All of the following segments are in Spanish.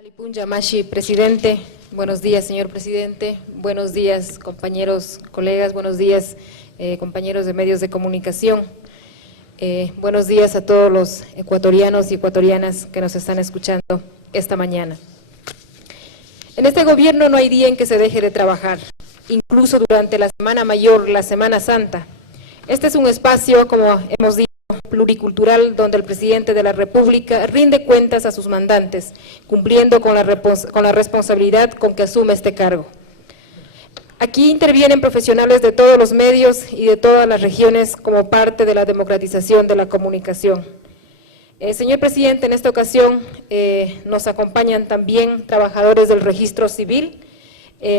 Alipunja Mashi, presidente. Buenos días, señor presidente. Buenos días, compañeros, colegas. Buenos días, compañeros de medios de comunicación. Buenos días a todos los ecuatorianos y ecuatorianas que nos están escuchando esta mañana. En este gobierno no hay día en que se deje de trabajar, incluso durante la Semana Mayor, la Semana Santa. Este es un espacio, como hemos dicho, pluricultural, donde el presidente de la República rinde cuentas a sus mandantes, cumpliendo con la responsabilidad con que asume este cargo. Aquí intervienen profesionales de todos los medios y de todas las regiones como parte de la democratización de la comunicación. Señor presidente, en esta ocasión nos acompañan también trabajadores del registro civil,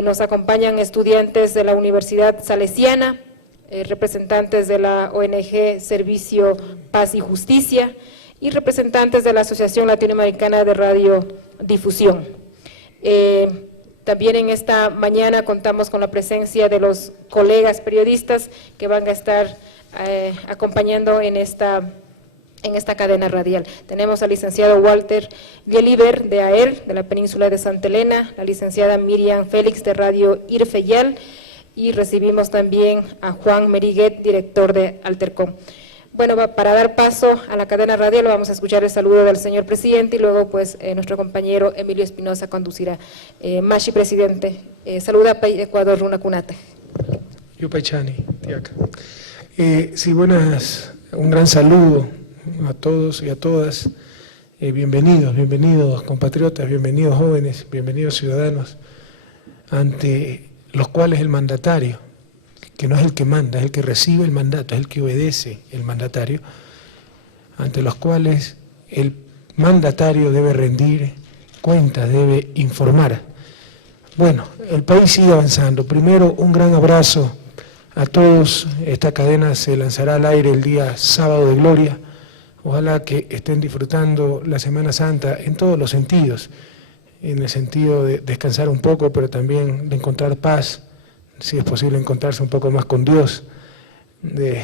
nos acompañan estudiantes de la Universidad Salesiana, representantes de la ONG Servicio Paz y Justicia y representantes de la Asociación Latinoamericana de Radiodifusión. También en esta mañana contamos con la presencia de los colegas periodistas que van a estar acompañando en esta cadena radial. Tenemos al licenciado Walter Lieliver de AER, de la península de Santa Elena, la licenciada Miriam Félix de Radio Irfeyal, y recibimos también a Juan Meriguet, director de Altercom. Bueno, para dar paso a la cadena radial vamos a escuchar el saludo del señor presidente y luego pues nuestro compañero Emilio Espinosa conducirá. Mashi, presidente, saluda a Ecuador, Runa Cunate. Yupaychani, Tiaca. Sí, buenas, un gran saludo a todos y a todas. Bienvenidos compatriotas, bienvenidos jóvenes, bienvenidos ciudadanos, ante los cuales el mandatario, que no es el que manda, es el que recibe el mandato, es el que obedece el mandatario, ante los cuales el mandatario debe rendir cuentas, debe informar. Bueno, el país sigue avanzando. Primero, un gran abrazo a todos. Esta cadena se lanzará al aire el día sábado de gloria. Ojalá que estén disfrutando la Semana Santa en todos los sentidos, en el sentido de descansar un poco, pero también de encontrar paz, si es posible encontrarse un poco más con Dios, de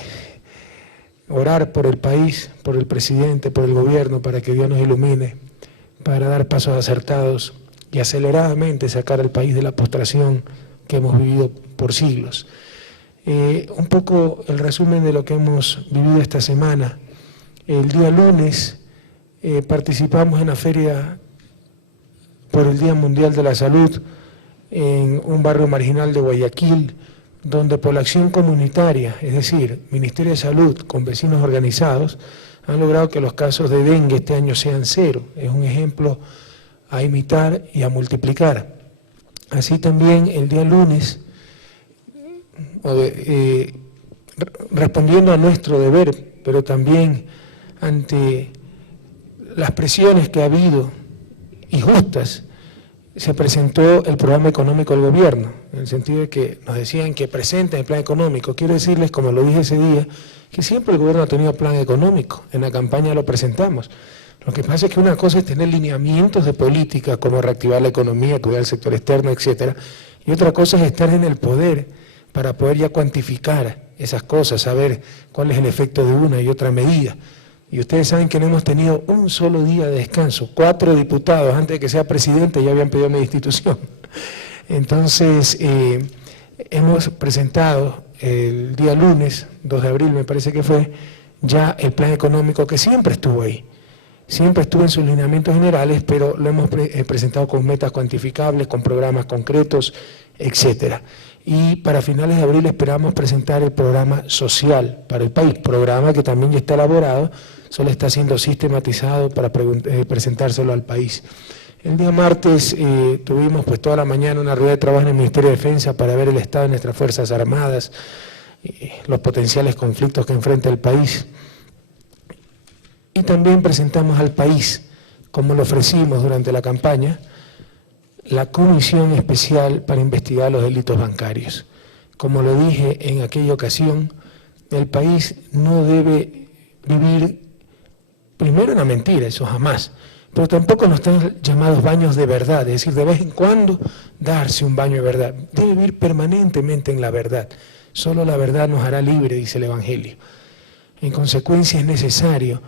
orar por el país, por el presidente, por el gobierno, para que Dios nos ilumine, para dar pasos acertados y aceleradamente sacar al país de la postración que hemos vivido por siglos. Un poco el resumen de lo que hemos vivido esta semana. El día lunes participamos en la feria por el Día Mundial de la Salud en un barrio marginal de Guayaquil, donde por la acción comunitaria, es decir, Ministerio de Salud con vecinos organizados, han logrado que los casos de dengue este año sean cero. Es un ejemplo a imitar y a multiplicar. Así también el día lunes, respondiendo a nuestro deber, pero también ante las presiones que ha habido y justas, se presentó el programa económico del gobierno, en el sentido de que nos decían que presenten el plan económico. Quiero decirles, como lo dije ese día, que siempre el gobierno ha tenido plan económico, en la campaña lo presentamos. Lo que pasa es que una cosa es tener lineamientos de política, como reactivar la economía, cuidar el sector externo, etcétera, y otra cosa es estar en el poder para poder ya cuantificar esas cosas, saber cuál es el efecto de una y otra medida. Y ustedes saben que no hemos tenido un solo día de descanso. 4 diputados, antes de que sea presidente, ya habían pedido mi destitución. Entonces, hemos presentado el día lunes, 2 de abril me parece que fue, ya el plan económico que siempre estuvo ahí. Siempre estuvo en sus lineamientos generales, pero lo hemos presentado con metas cuantificables, con programas concretos, etcétera. Y para finales de abril esperamos presentar el programa social para el país, programa que también ya está elaborado, solo está siendo sistematizado para presentárselo al país. El día martes tuvimos pues toda la mañana una reunión de trabajo en el Ministerio de Defensa para ver el estado de nuestras Fuerzas Armadas, los potenciales conflictos que enfrenta el país. Y también presentamos al país, como lo ofrecimos durante la campaña, la Comisión Especial para investigar los delitos bancarios. Como lo dije en aquella ocasión, el país no debe vivir primero en la mentira, eso jamás, pero tampoco nos están llamados baños de verdad, es decir, de vez en cuando darse un baño de verdad. Debe vivir permanentemente en la verdad. Solo la verdad nos hará libre, dice el Evangelio. En consecuencia es necesario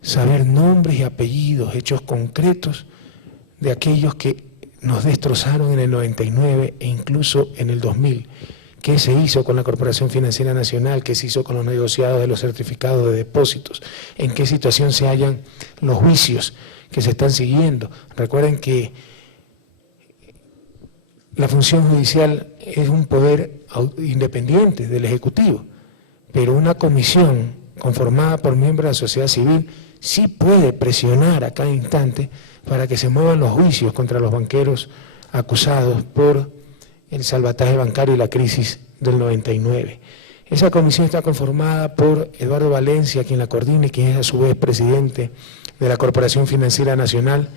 saber nombres y apellidos, hechos concretos de aquellos que nos destrozaron en el 99 e incluso en el 2000. ¿Qué se hizo con la Corporación Financiera Nacional? ¿Qué se hizo con los negociados de los certificados de depósitos? ¿En qué situación se hallan los juicios que se están siguiendo? Recuerden que la función judicial es un poder independiente del Ejecutivo, pero una comisión conformada por miembros de la sociedad civil sí puede presionar a cada instante para que se muevan los juicios contra los banqueros acusados por el salvataje bancario y la crisis del 99. Esa comisión está conformada por Eduardo Valencia, quien la coordina y quien es a su vez presidente de la Corporación Financiera Nacional.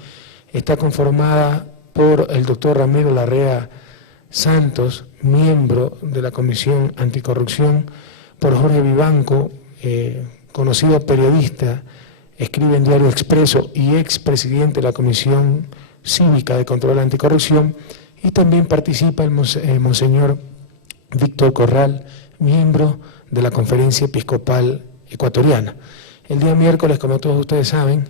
Está conformada por el doctor Ramiro Larrea Santos, miembro de la Comisión Anticorrupción, por Jorge Vivanco, conocido periodista, escribe en Diario Expreso y expresidente de la Comisión Cívica de Control Anticorrupción, y también participa el monseñor Víctor Corral, miembro de la Conferencia Episcopal Ecuatoriana. El día miércoles, como todos ustedes saben,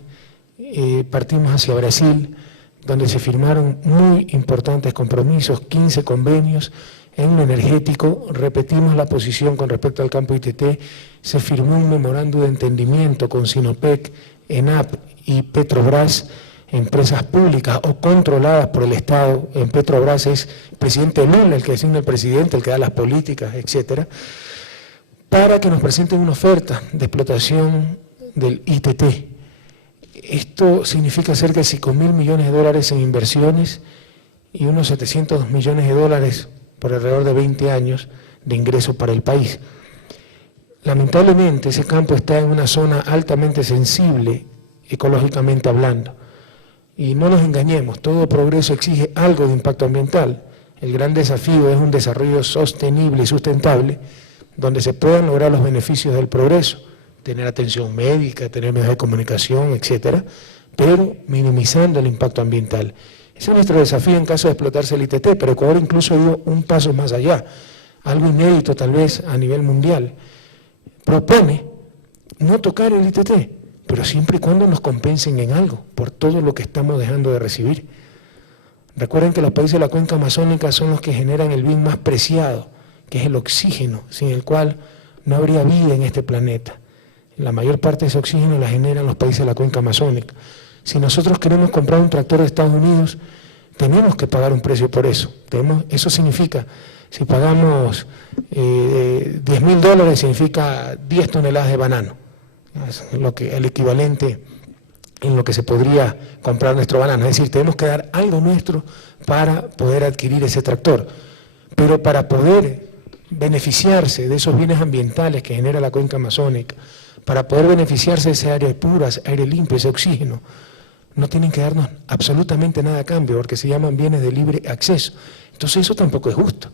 partimos hacia Brasil, donde se firmaron muy importantes compromisos, 15 convenios en lo energético. Repetimos la posición con respecto al campo ITT, se firmó un memorándum de entendimiento con Sinopec, ENAP y Petrobras, empresas públicas o controladas por el Estado. En Petrobras es el presidente Lula el que designa el presidente, el que da las políticas, etcétera, para que nos presenten una oferta de explotación del ITT. Esto significa cerca de 5.000 millones de dólares en inversiones y unos 700 millones de dólares por alrededor de 20 años de ingreso para el país. Lamentablemente ese campo está en una zona altamente sensible ecológicamente hablando. Y no nos engañemos, todo progreso exige algo de impacto ambiental. El gran desafío es un desarrollo sostenible y sustentable donde se puedan lograr los beneficios del progreso, tener atención médica, tener medios de comunicación, etcétera, pero minimizando el impacto ambiental. Ese es nuestro desafío en caso de explotarse el ITT, pero Ecuador incluso dio un paso más allá, algo inédito tal vez a nivel mundial. Propone no tocar el ITT, pero siempre y cuando nos compensen en algo por todo lo que estamos dejando de recibir. Recuerden que los países de la cuenca amazónica son los que generan el bien más preciado, que es el oxígeno, sin el cual no habría vida en este planeta. La mayor parte de ese oxígeno la generan los países de la cuenca amazónica. Si nosotros queremos comprar un tractor de Estados Unidos, tenemos que pagar un precio por eso. Eso significa, si pagamos $10.000, significa 10 toneladas de banano. Es el equivalente en lo que se podría comprar nuestro banano. Es decir, tenemos que dar algo nuestro para poder adquirir ese tractor. Pero para poder beneficiarse de esos bienes ambientales que genera la cuenca amazónica, para poder beneficiarse de ese aire puro, aire limpio, ese oxígeno, no tienen que darnos absolutamente nada a cambio, porque se llaman bienes de libre acceso. Entonces eso tampoco es justo.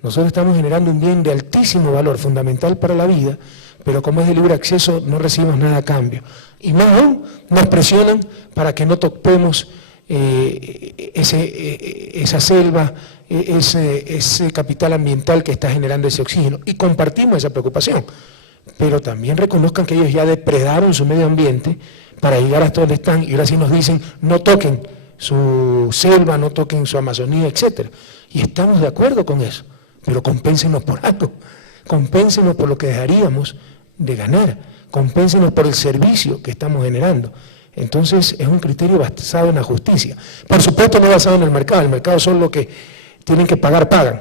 Nosotros estamos generando un bien de altísimo valor, fundamental para la vida, pero como es de libre acceso no recibimos nada a cambio. Y más aún, nos presionan para que no topemos esa selva, ese capital ambiental que está generando ese oxígeno. Y compartimos esa preocupación, pero también reconozcan que ellos ya depredaron su medio ambiente para llegar hasta donde están, y ahora sí nos dicen, no toquen su selva, no toquen su Amazonía, etcétera. Y estamos de acuerdo con eso, pero compénsenos por algo, compénsenos por lo que dejaríamos de ganar, compénsenos por el servicio que estamos generando. Entonces es un criterio basado en la justicia. Por supuesto no basado en el mercado son los que tienen que pagar, pagan.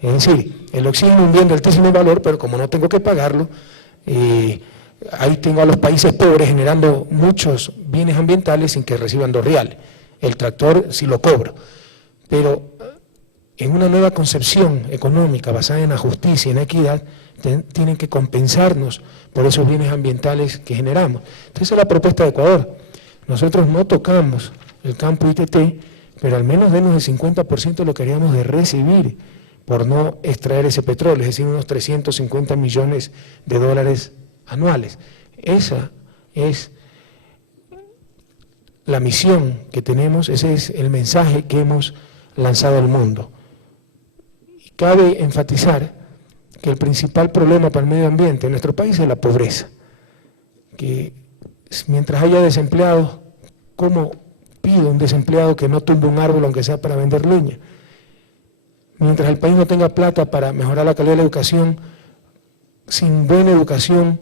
Es decir, el oxígeno es un bien de altísimo valor, pero como no tengo que pagarlo, ahí tengo a los países pobres generando muchos bienes ambientales sin que reciban 2 reales. El tractor sí lo cobro, pero en una nueva concepción económica basada en la justicia y en la equidad, tienen que compensarnos por esos bienes ambientales que generamos. Entonces esa es la propuesta de Ecuador. Nosotros no tocamos el campo ITT, pero al menos denos el 50% de lo que haríamos de recibir por no extraer ese petróleo, es decir, unos 350 millones de dólares anuales. Esa es la misión que tenemos, ese es el mensaje que hemos lanzado al mundo. Y cabe enfatizar que el principal problema para el medio ambiente en nuestro país es la pobreza, que mientras haya desempleados, ¿cómo pido a un desempleado que no tumbe un árbol aunque sea para vender leña. Mientras el país no tenga plata para mejorar la calidad de la educación, sin buena educación,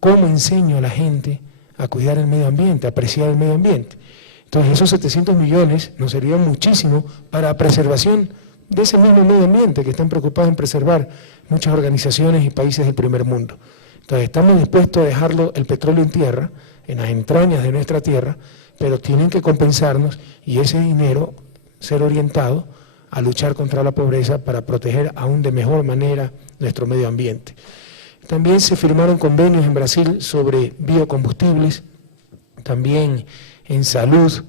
¿cómo enseño a la gente a cuidar el medio ambiente, a apreciar el medio ambiente? Entonces esos 700 millones nos servirían muchísimo para la preservación de ese mismo medio ambiente que están preocupados en preservar muchas organizaciones y países del primer mundo. Entonces estamos dispuestos a dejarlo el petróleo en tierra, en las entrañas de nuestra tierra, pero tienen que compensarnos y ese dinero ser orientado a luchar contra la pobreza para proteger aún de mejor manera nuestro medio ambiente. También se firmaron convenios en Brasil sobre biocombustibles, también en salud,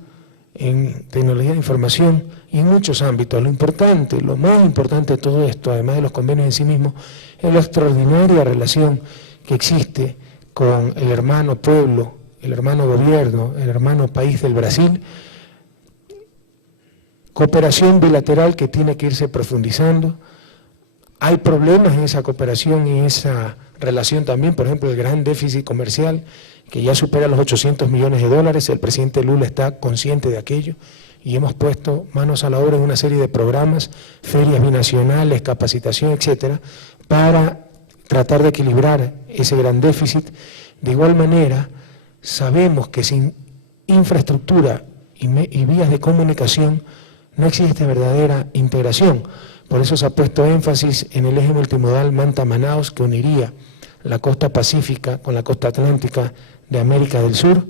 en tecnología de información y en muchos ámbitos. Lo importante, lo más importante de todo esto, además de los convenios en sí mismos, es la extraordinaria relación que existe con el hermano pueblo, el hermano gobierno, el hermano país del Brasil. Cooperación bilateral que tiene que irse profundizando. Hay problemas en esa cooperación y en esa relación también, por ejemplo, el gran déficit comercial que ya supera los 800 millones de dólares, el presidente Lula está consciente de aquello y hemos puesto manos a la obra en una serie de programas, ferias binacionales, capacitación, etcétera, para tratar de equilibrar ese gran déficit. De igual manera, sabemos que sin infraestructura y vías de comunicación no existe verdadera integración. Por eso se ha puesto énfasis en el eje multimodal Manta-Manaos, que uniría la costa pacífica con la costa atlántica de América del Sur.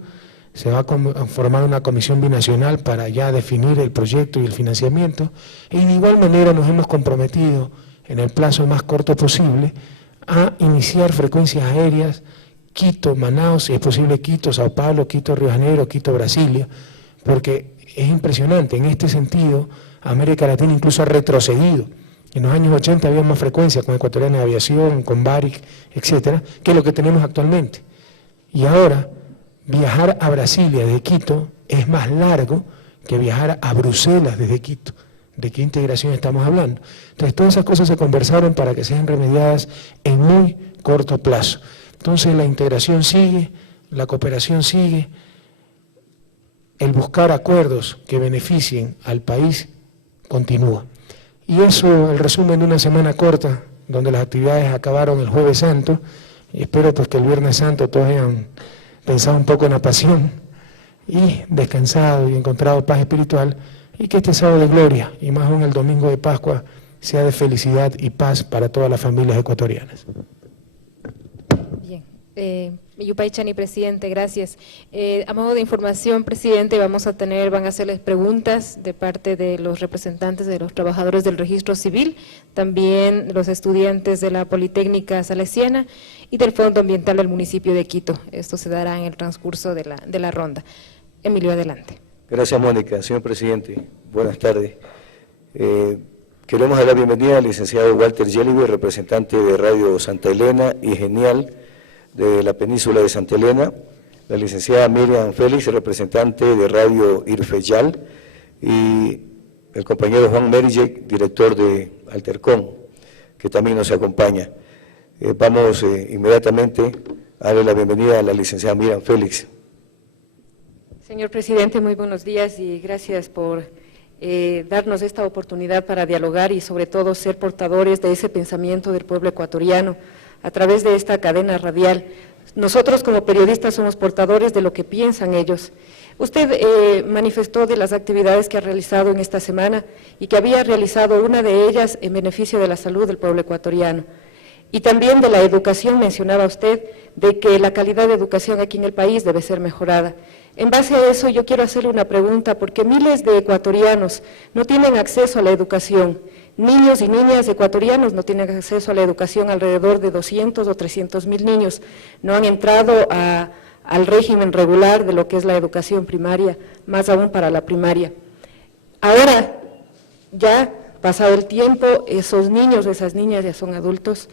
Se va a formar una comisión binacional para ya definir el proyecto y el financiamiento. Y de igual manera nos hemos comprometido en el plazo más corto posible a iniciar frecuencias aéreas Quito, Manaos, si es posible Quito, Sao Paulo, Quito, Río de Janeiro, Quito, Brasilia, porque es impresionante. En este sentido, América Latina incluso ha retrocedido. En los años 80 había más frecuencia con Ecuatoriana de Aviación, con Baric, etcétera, que lo que tenemos actualmente. Y ahora, viajar a Brasilia desde Quito es más largo que viajar a Bruselas desde Quito. ¿De qué integración estamos hablando? Entonces, todas esas cosas se conversaron para que sean remediadas en muy corto plazo. Entonces, la integración sigue, la cooperación sigue, el buscar acuerdos que beneficien al país continúa. Y eso, el resumen de una semana corta, donde las actividades acabaron el Jueves Santo, y espero pues que el Viernes Santo todos hayan pensado un poco en la pasión y descansado y encontrado paz espiritual, y que este sábado de gloria, y más aún el domingo de Pascua, sea de felicidad y paz para todas las familias ecuatorianas. Bien. Yupay Chani, presidente, gracias. A modo de información, presidente, van a hacerles preguntas de parte de los representantes de los trabajadores del registro civil, también los estudiantes de la Politécnica Salesiana y del Fondo Ambiental del municipio de Quito. Esto se dará en el transcurso de la ronda. Emilio, adelante. Gracias, Mónica. Señor presidente, buenas tardes. Queremos dar la bienvenida al licenciado Walter Yeliwe, representante de Radio Santa Elena y Genial de la península de Santa Elena, la licenciada Miriam Félix, representante de Radio Irfeyal, y el compañero Juan Merijek, director de Altercom, que también nos acompaña. Vamos inmediatamente a darle la bienvenida a la licenciada Miriam Félix. Señor presidente, muy buenos días y gracias por darnos esta oportunidad para dialogar y sobre todo ser portadores de ese pensamiento del pueblo ecuatoriano a través de esta cadena radial. Nosotros como periodistas somos portadores de lo que piensan ellos. Usted manifestó de las actividades que ha realizado en esta semana y que había realizado una de ellas en beneficio de la salud del pueblo ecuatoriano. Y también de la educación mencionaba usted, de que la calidad de educación aquí en el país debe ser mejorada. En base a eso yo quiero hacerle una pregunta, porque miles de ecuatorianos no tienen acceso a la educación. Niños y niñas ecuatorianos no tienen acceso a la educación, alrededor de 200 o 300.000 niños no han entrado al régimen regular de lo que es la educación primaria, más aún para la primaria. Ahora, ya pasado el tiempo, esos niños, esas niñas ya son adultos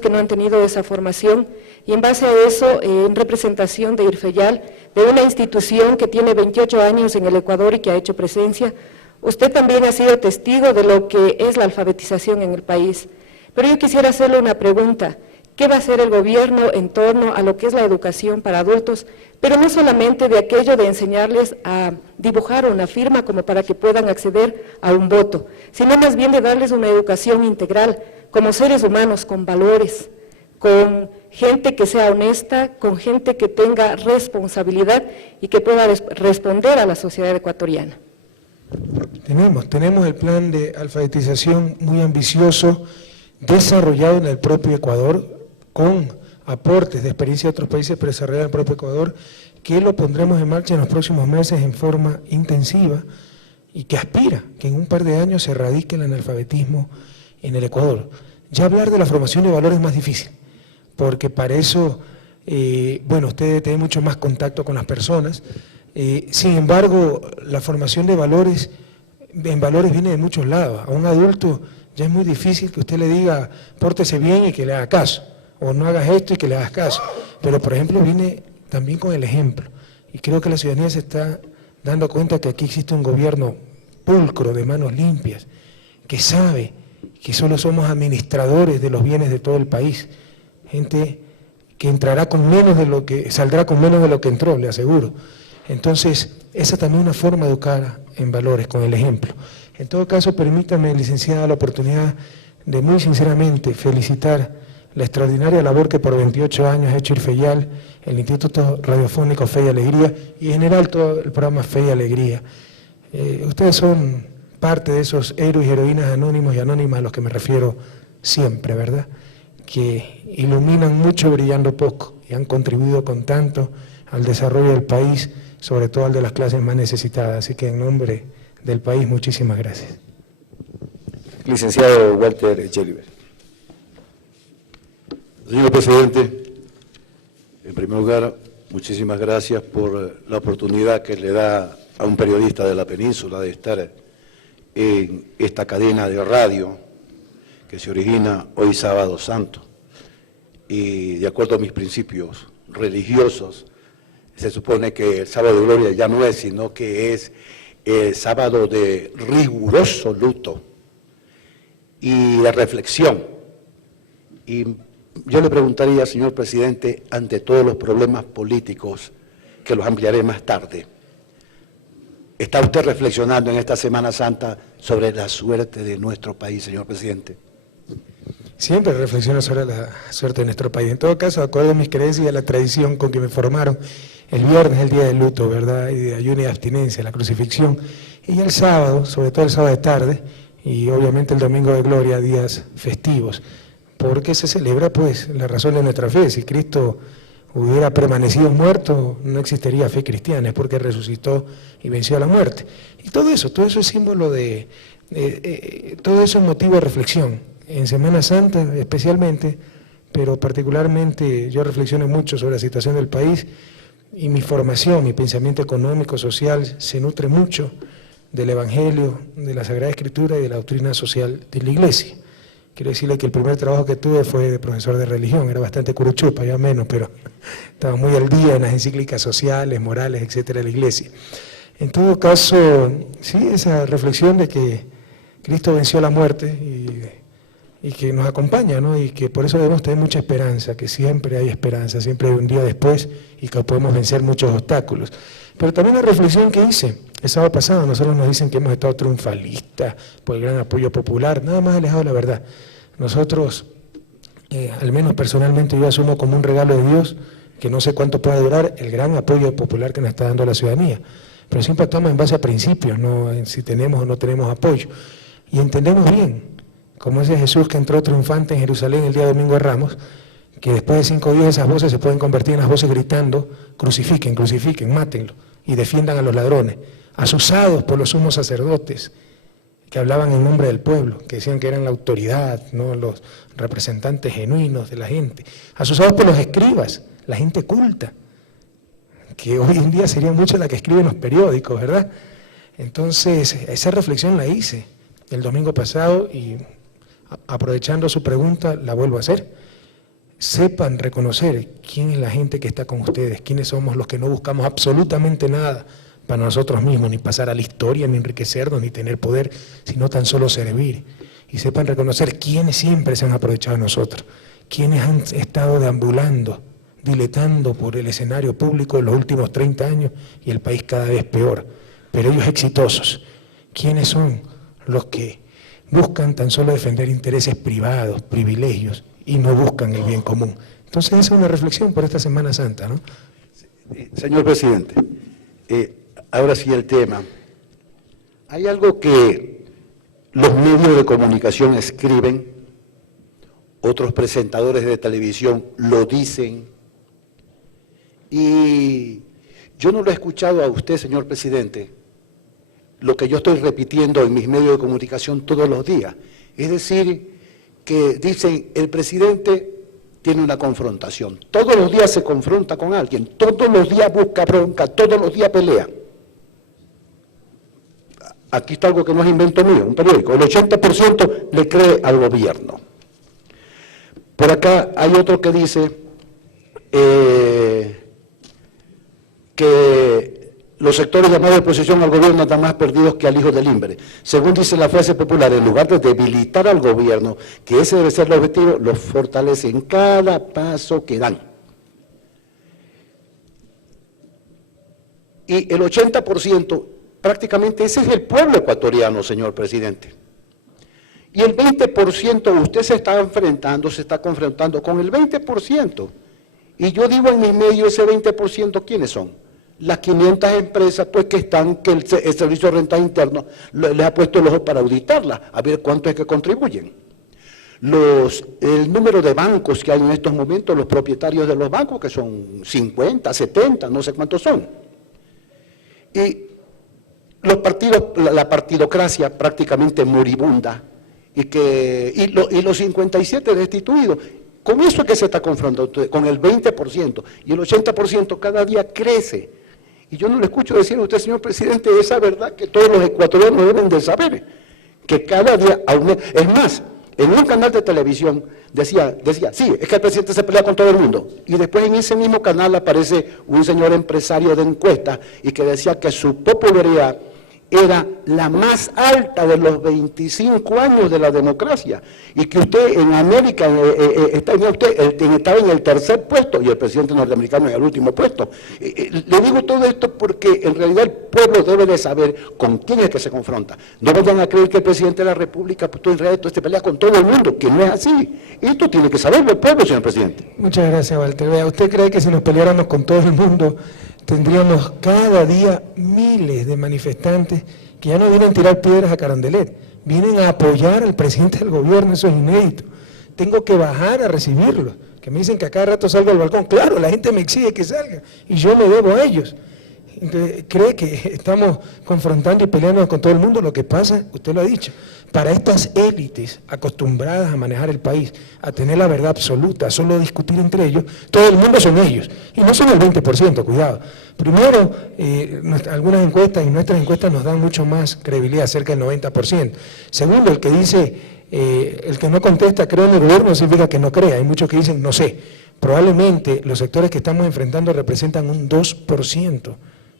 que no han tenido esa formación, y en base a eso, en representación de Irfeyal, de una institución que tiene 28 años en el Ecuador y que ha hecho presencia, usted también ha sido testigo de lo que es la alfabetización en el país. Pero yo quisiera hacerle una pregunta: qué va a hacer el gobierno en torno a lo que es la educación para adultos, pero no solamente de aquello de enseñarles a dibujar una firma como para que puedan acceder a un voto, sino más bien de darles una educación integral como seres humanos con valores, con gente que sea honesta, con gente que tenga responsabilidad y que pueda responder a la sociedad ecuatoriana. Tenemos el plan de alfabetización muy ambicioso, desarrollado en el propio Ecuador, con aportes de experiencia de otros países, pero desarrollado en el propio Ecuador, que lo pondremos en marcha en los próximos meses en forma intensiva y que aspira que en un par de años se erradique el analfabetismo en el Ecuador. Ya hablar de la formación de valores es más difícil, porque para eso, bueno, usted tiene mucho más contacto con las personas. Sin embargo, la formación de valores, en valores viene de muchos lados. A un adulto ya es muy difícil que usted le diga, pórtese bien y que le haga caso, o no hagas esto y que le hagas caso. Pero, por ejemplo, viene también con el ejemplo. Y creo que la ciudadanía se está dando cuenta que aquí existe un gobierno pulcro, de manos limpias, que sabe que solo somos administradores de los bienes de todo el país. Gente que entrará con menos de lo que, saldrá con menos de lo que entró, le aseguro. Entonces, esa también es una forma de educar en valores, con el ejemplo. En todo caso, permítame, licenciada, la oportunidad de muy sinceramente felicitar la extraordinaria labor que por 28 años ha hecho IRFEYAL, el Instituto Radiofónico Fe y Alegría, y en general todo el programa Fe y Alegría. Ustedes son parte de esos héroes y heroínas anónimos y anónimas a los que me refiero siempre, ¿verdad?, que iluminan mucho brillando poco y han contribuido con tanto al desarrollo del país, sobre todo al de las clases más necesitadas. Así que en nombre del país, muchísimas gracias. Licenciado Walter Jelliver. Señor presidente, en primer lugar, muchísimas gracias por la oportunidad que le da a un periodista de la península de estar en esta cadena de radio que se origina hoy sábado santo. Y de acuerdo a mis principios religiosos, se supone que el sábado de gloria ya no es, sino que es el sábado de riguroso luto y de reflexión. Y yo le preguntaría, señor presidente, ante todos los problemas políticos, que los ampliaré más tarde, ¿está usted reflexionando en esta Semana Santa sobre la suerte de nuestro país, señor presidente? Siempre reflexiono sobre la suerte de nuestro país. En todo caso, de acuerdo a mis creencias y a la tradición con que me formaron, el viernes es el día de luto, ¿verdad?, y de ayuno y de abstinencia, la crucifixión, y el sábado, sobre todo el sábado de tarde, y obviamente el domingo de gloria, días festivos, porque se celebra pues la razón de nuestra fe. Si Cristo hubiera permanecido muerto, no existiría fe cristiana, es porque resucitó y venció a la muerte. Y todo eso es símbolo de, todo eso es motivo de reflexión. En Semana Santa especialmente, pero particularmente yo reflexiono mucho sobre la situación del país y mi formación, mi pensamiento económico, social, se nutre mucho del Evangelio, de la Sagrada Escritura y de la doctrina social de la Iglesia. Quiero decirle que el primer trabajo que tuve fue de profesor de religión, era bastante curuchupa, ya menos, pero estaba muy al día en las encíclicas sociales, morales, etcétera, de la Iglesia. En todo caso, sí, esa reflexión de que Cristo venció la muerte y que nos acompaña, ¿no?, y que por eso debemos tener mucha esperanza, que siempre hay esperanza, siempre hay un día después y que podemos vencer muchos obstáculos. Pero también la reflexión que hice el sábado pasado, nosotros nos dicen que hemos estado triunfalistas por el gran apoyo popular, nada más alejado de la verdad. Nosotros, al menos personalmente, yo asumo como un regalo de Dios, que no sé cuánto pueda durar, el gran apoyo popular que nos está dando la ciudadanía. Pero siempre estamos en base a principios, no en si tenemos o no tenemos apoyo. Y entendemos bien, como ese Jesús que entró triunfante en Jerusalén el día domingo de Ramos, que después de 5 días esas voces se pueden convertir en las voces gritando, crucifiquen, crucifiquen, mátenlo, y defiendan a los ladrones, asusados por los sumos sacerdotes, que hablaban en nombre del pueblo, que decían que eran la autoridad, no los representantes genuinos de la gente, asusados por los escribas, la gente culta, que hoy en día sería mucho la que escribe en los periódicos, ¿verdad? Entonces, esa reflexión la hice el domingo pasado y aprovechando su pregunta, la vuelvo a hacer. Sepan reconocer quién es la gente que está con ustedes, quiénes somos los que no buscamos absolutamente nada para nosotros mismos, ni pasar a la historia, ni enriquecernos, ni tener poder, sino tan solo servir. Y sepan reconocer quiénes siempre se han aprovechado de nosotros, quienes han estado deambulando, diletando por el escenario público en los últimos 30 años y el país cada vez peor, pero ellos exitosos. ¿Quiénes son los que buscan tan solo defender intereses privados, privilegios, y no buscan el bien común? Entonces esa es una reflexión por esta Semana Santa, ¿no? Señor presidente, ahora sí el tema. Hay algo que los medios de comunicación escriben, otros presentadores de televisión lo dicen, y yo no lo he escuchado a usted, señor presidente, lo que yo estoy repitiendo en mis medios de comunicación todos los días. Es decir, que dicen, el presidente tiene una confrontación. Todos los días se confronta con alguien, todos los días busca bronca, todos los días pelea. Aquí está algo que no es invento mío, un periódico. El 80% le cree al gobierno. Por acá hay otro que dice que los sectores llamados de oposición al gobierno están más perdidos que al hijo del Limbre. Según dice la frase popular, en lugar de debilitar al gobierno, que ese debe ser el objetivo, los fortalece en cada paso que dan. Y el 80%, prácticamente ese es el pueblo ecuatoriano, señor presidente. Y el 20% usted se está confrontando con el 20%. Y yo digo en mis medios, ese 20%, ¿quiénes son? Las 500 empresas pues que están, que el Servicio de Rentas Internas les ha puesto el ojo para auditarlas, a ver cuánto es que contribuyen. El número de bancos que hay en estos momentos, los propietarios de los bancos, que son 50, 70, no sé cuántos son. Y los partidos, la partidocracia prácticamente moribunda, y los 57 destituidos. Con eso es que se está confrontando usted, con el 20%, y el 80% cada día crece. Y yo no le escucho decir a usted, señor presidente, esa verdad que todos los ecuatorianos deben de saber, que cada día aumenta. Es más, en un canal de televisión decía, sí, es que el presidente se pelea con todo el mundo. Y después en ese mismo canal aparece un señor empresario de encuestas y que decía que su popularidad era la más alta de los 25 años de la democracia, y que usted en América estaba en el tercer puesto y el presidente norteamericano en el último puesto. Le digo todo esto porque en realidad el pueblo debe de saber con quién es que se confronta. No vayan a creer que el presidente de la República en realidad se pelea con todo el mundo, que no es así. Esto tiene que saberlo el pueblo, señor presidente. Muchas gracias, Walter. Vea, ¿usted cree que si nos peleáramos con todo el mundo tendríamos cada día miles de manifestantes que ya no vienen a tirar piedras a Carondelet, vienen a apoyar al presidente del gobierno? Eso es inédito. Tengo que bajar a recibirlos, que me dicen que a cada rato salgo al balcón. Claro, la gente me exige que salga y yo me debo a ellos. Entonces, ¿cree que estamos confrontando y peleando con todo el mundo? Lo que pasa, usted lo ha dicho, para estas élites acostumbradas a manejar el país, a tener la verdad absoluta, a solo discutir entre ellos, todo el mundo son ellos, y no son el 20%, cuidado. Primero, algunas encuestas y nuestras encuestas nos dan mucho más credibilidad, cerca del 90%. Segundo, el que dice, el que no contesta creo en el gobierno significa que no cree, hay muchos que dicen no sé. Probablemente los sectores que estamos enfrentando representan un 2%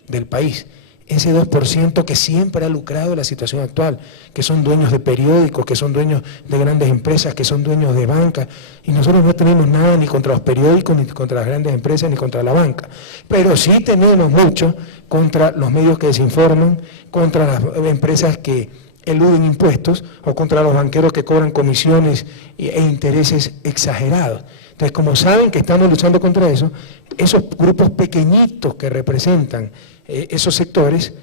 del país. Ese 2% que siempre ha lucrado la situación actual, que son dueños de periódicos, que son dueños de grandes empresas, que son dueños de bancas, y nosotros no tenemos nada ni contra los periódicos, ni contra las grandes empresas, ni contra la banca, pero sí tenemos mucho contra los medios que desinforman, contra las empresas que eluden impuestos, o contra los banqueros que cobran comisiones e intereses exagerados. Entonces, como saben que estamos luchando contra eso, esos grupos pequeñitos que representan esos sectores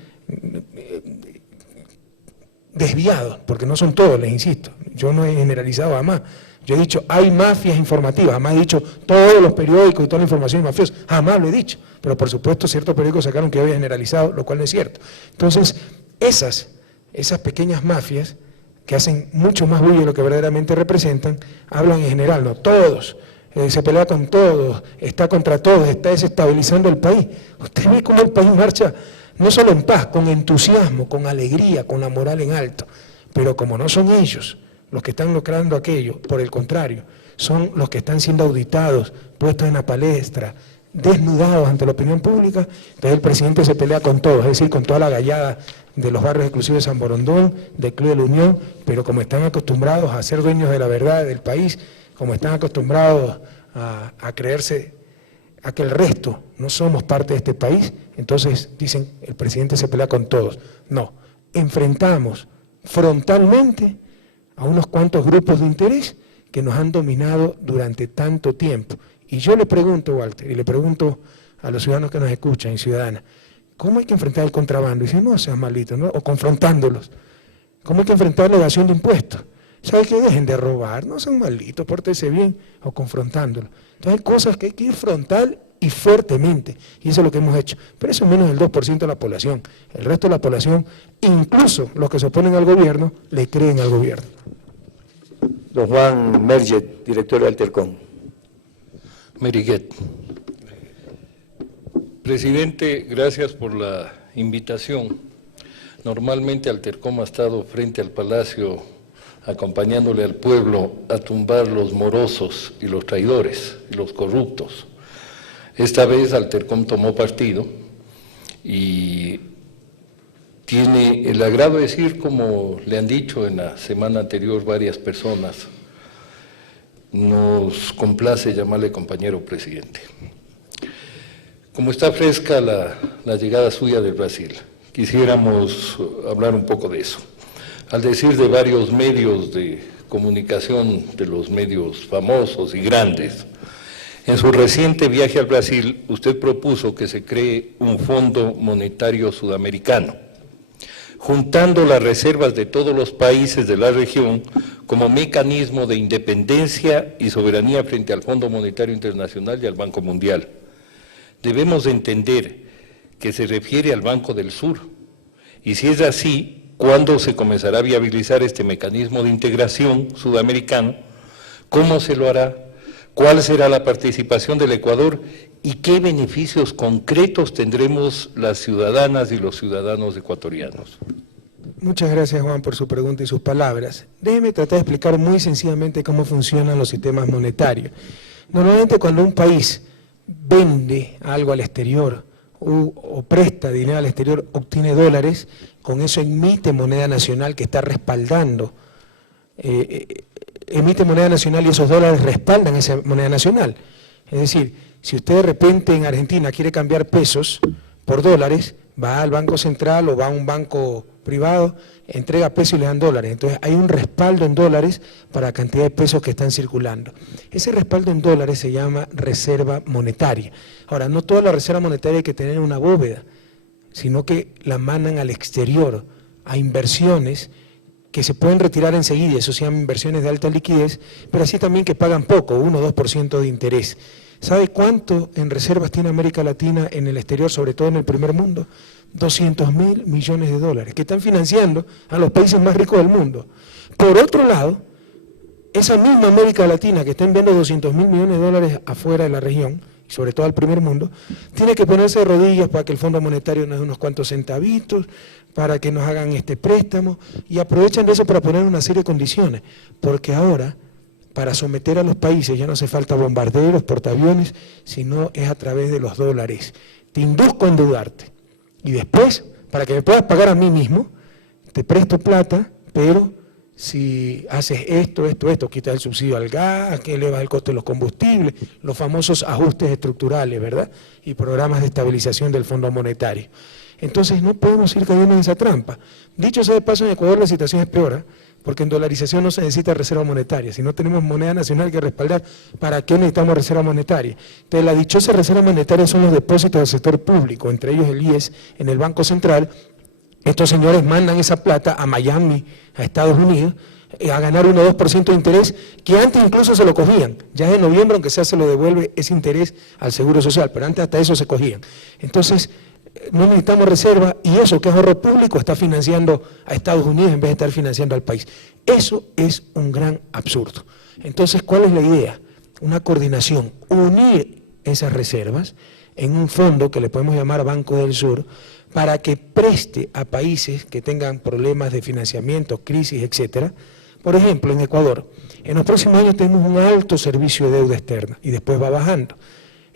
desviados, porque no son todos, les insisto, yo no he generalizado jamás, yo he dicho hay mafias informativas, jamás he dicho todos los periódicos y toda la información es mafiosa, jamás lo he dicho, pero por supuesto ciertos periódicos sacaron que yo había generalizado, lo cual no es cierto. Entonces, esas pequeñas mafias que hacen mucho más bullo de lo que verdaderamente representan, hablan en general, no todos. Se pelea con todos, está contra todos, está desestabilizando el país. Usted ve cómo el país marcha, no solo en paz, con entusiasmo, con alegría, con la moral en alto. Pero como no son ellos los que están logrando aquello, por el contrario, son los que están siendo auditados, puestos en la palestra, desnudados ante la opinión pública, entonces el presidente se pelea con todos, es decir, con toda la gallada de los barrios exclusivos de San Borondón, del Club de la Unión, pero como están acostumbrados a ser dueños de la verdad del país, como están acostumbrados a creerse a que el resto no somos parte de este país, entonces dicen el presidente se pelea con todos. No, enfrentamos frontalmente a unos cuantos grupos de interés que nos han dominado durante tanto tiempo. Y yo le pregunto, Walter, y le pregunto a los ciudadanos que nos escuchan y ciudadanas, ¿cómo hay que enfrentar el contrabando? Y dicen, no sean malitos, ¿no? O confrontándolos. ¿Cómo hay que enfrentar la evasión de impuestos? ¿Sabe qué? Dejen de robar, no sean malitos, pórtense bien, o confrontándolos. Entonces hay cosas que hay que ir frontal y fuertemente, y eso es lo que hemos hecho. Pero eso es menos del 2% de la población. El resto de la población, incluso los que se oponen al gobierno, le creen al gobierno. Don Juan Merget, director de Altercom. Meriguet. Presidente, gracias por la invitación. Normalmente Altercom ha estado frente al Palacio acompañándole al pueblo a tumbar los morosos y los traidores y los corruptos. Esta vez Altercom tomó partido y tiene el agrado de decir, como le han dicho en la semana anterior varias personas, nos complace llamarle compañero presidente. Como está fresca la llegada suya del Brasil, quisiéramos hablar un poco de eso. Al decir de varios medios de comunicación, de los medios famosos y grandes, en su reciente viaje al Brasil, usted propuso que se cree un Fondo Monetario Sudamericano, juntando las reservas de todos los países de la región como mecanismo de independencia y soberanía frente al Fondo Monetario Internacional y al Banco Mundial. Debemos de entender que se refiere al Banco del Sur, y si es así, ¿cuándo se comenzará a viabilizar este mecanismo de integración sudamericano? ¿Cómo se lo hará? ¿Cuál será la participación del Ecuador? ¿Y qué beneficios concretos tendremos las ciudadanas y los ciudadanos ecuatorianos? Muchas gracias, Juan, por su pregunta y sus palabras. Déjeme tratar de explicar muy sencillamente cómo funcionan los sistemas monetarios. Normalmente cuando un país vende algo al exterior o presta dinero al exterior, obtiene dólares, con eso emite moneda nacional que está respaldando, emite moneda nacional y esos dólares respaldan esa moneda nacional. Es decir, si usted de repente en Argentina quiere cambiar pesos por dólares, va al Banco Central o va a un banco privado, entrega pesos y le dan dólares. Entonces hay un respaldo en dólares para la cantidad de pesos que están circulando. Ese respaldo en dólares se llama reserva monetaria. Ahora, no toda la reserva monetaria hay que tener en una bóveda, sino que la mandan al exterior, a inversiones que se pueden retirar enseguida, eso se llama inversiones de alta liquidez, pero así también que pagan poco, 1 o 2% de interés. ¿Sabe cuánto en reservas tiene América Latina en el exterior, sobre todo en el primer mundo? 200.000 millones de dólares, que están financiando a los países más ricos del mundo. Por otro lado, esa misma América Latina que está enviando 200.000 millones de dólares afuera de la región, sobre todo al primer mundo, tiene que ponerse de rodillas para que el Fondo Monetario nos dé unos cuantos centavitos, para que nos hagan este préstamo, y aprovechan de eso para poner una serie de condiciones, porque ahora, para someter a los países ya no hace falta bombarderos, portaaviones, sino es a través de los dólares. Te induzco a endeudarte, y después, para que me puedas pagar a mí mismo, te presto plata, pero si haces esto, quitas el subsidio al gas, que elevas el costo de los combustibles, los famosos ajustes estructurales, ¿verdad? Y programas de estabilización del Fondo Monetario. Entonces no podemos ir cayendo en esa trampa. Dicho sea de paso, en Ecuador la situación es peor, porque en dolarización no se necesita reserva monetaria. Si no tenemos moneda nacional que respaldar, ¿para qué necesitamos reserva monetaria? Entonces la dichosa reserva monetaria son los depósitos del sector público, entre ellos el IES en el Banco Central. Estos señores mandan esa plata a Miami, a Estados Unidos, a ganar 1 o 2% de interés, que antes incluso se lo cogían. Ya en noviembre, aunque sea, se lo devuelve ese interés al Seguro Social, pero antes hasta eso se cogían. Entonces, no necesitamos reserva, y eso que es ahorro público está financiando a Estados Unidos en vez de estar financiando al país. Eso es un gran absurdo. Entonces, ¿cuál es la idea? Una coordinación, unir esas reservas en un fondo que le podemos llamar Banco del Sur, para que preste a países que tengan problemas de financiamiento, crisis, etcétera. Por ejemplo, en Ecuador, en los próximos años tenemos un alto servicio de deuda externa y después va bajando.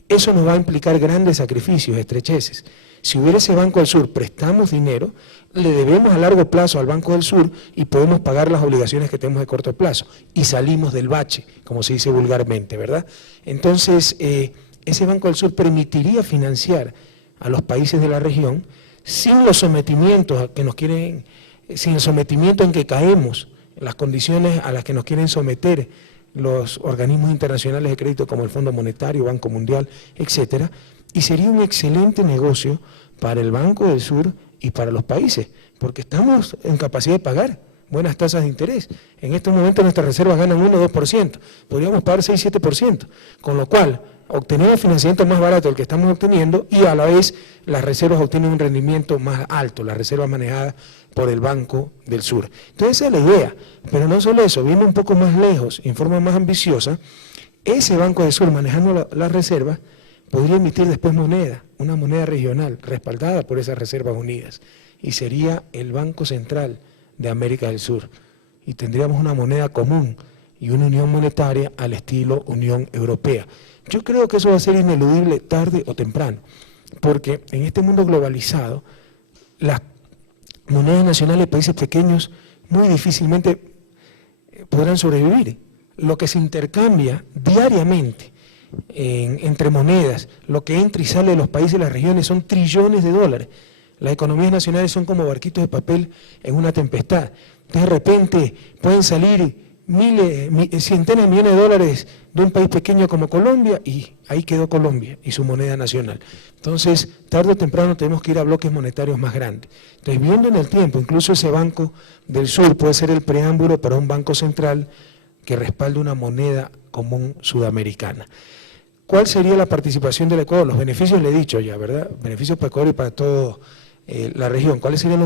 Eso nos va a implicar grandes sacrificios, estrecheces. Si hubiera ese Banco del Sur, prestamos dinero, le debemos a largo plazo al Banco del Sur y podemos pagar las obligaciones que tenemos de corto plazo y salimos del bache, como se dice vulgarmente, ¿verdad? Entonces, ese Banco del Sur permitiría financiar a los países de la región sin los sometimientos que nos quieren, sin el sometimiento en que caemos, las condiciones a las que nos quieren someter los organismos internacionales de crédito como el Fondo Monetario, Banco Mundial, etcétera, y sería un excelente negocio para el Banco del Sur y para los países, porque estamos en capacidad de pagar buenas tasas de interés. En estos momentos nuestras reservas ganan 1 o 2%, podríamos pagar 6-7%, con lo cual obtenemos financiamiento más barato del que estamos obteniendo y a la vez las reservas obtienen un rendimiento más alto, las reservas manejadas por el Banco del Sur. Entonces esa es la idea, pero no solo eso, viendo un poco más lejos, en forma más ambiciosa, ese Banco del Sur manejando las reservas podría emitir después moneda, una moneda regional respaldada por esas reservas unidas y sería el Banco Central de América del Sur y tendríamos una moneda común y una unión monetaria al estilo Unión Europea. Yo creo que eso va a ser ineludible tarde o temprano, porque en este mundo globalizado las monedas nacionales de países pequeños muy difícilmente podrán sobrevivir. Lo que se intercambia diariamente entre monedas, lo que entra y sale de los países y las regiones son trillones de dólares. Las economías nacionales son como barquitos de papel en una tempestad. De repente pueden salir centenas de millones de dólares de un país pequeño como Colombia y ahí quedó Colombia y su moneda nacional. Entonces, tarde o temprano tenemos que ir a bloques monetarios más grandes. Entonces, viendo en el tiempo, incluso ese Banco del Sur puede ser el preámbulo para un banco central que respalde una moneda común sudamericana. ¿Cuál sería la participación del Ecuador? Los beneficios le he dicho ya, ¿verdad? Beneficios para Ecuador y para toda la región. ¿Cuál sería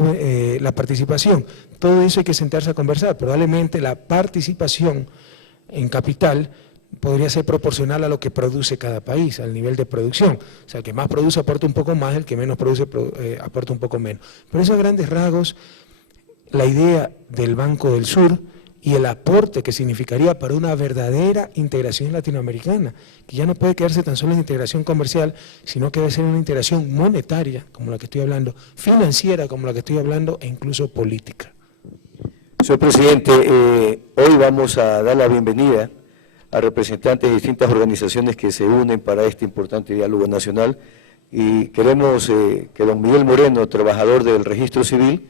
la participación? Todo eso hay que sentarse a conversar. Probablemente la participación en capital podría ser proporcional a lo que produce cada país, al nivel de producción. O sea, el que más produce aporta un poco más, el que menos produce aporta un poco menos. Pero esos grandes rasgos, la idea del Banco del Sur y el aporte que significaría para una verdadera integración latinoamericana, que ya no puede quedarse tan solo en integración comercial, sino que debe ser una integración monetaria, como la que estoy hablando, financiera, como la que estoy hablando, e incluso política. Señor presidente, hoy vamos a dar la bienvenida a representantes de distintas organizaciones que se unen para este importante diálogo nacional y queremos que don Miguel Moreno, trabajador del Registro Civil,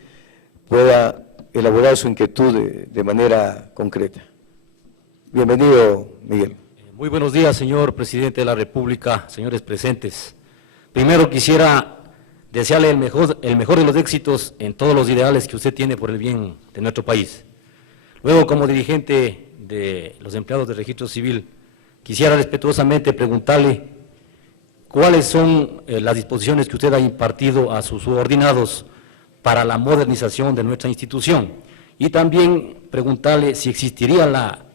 pueda elaborar su inquietud de manera concreta. Bienvenido, Miguel. Muy buenos días, señor presidente de la República, señores presentes. Primero quisiera desearle el mejor de los éxitos en todos los ideales que usted tiene por el bien de nuestro país. Luego, como dirigente de los empleados del Registro Civil, quisiera respetuosamente preguntarle cuáles son las disposiciones que usted ha impartido a sus subordinados para la modernización de nuestra institución y también preguntarle si existiría la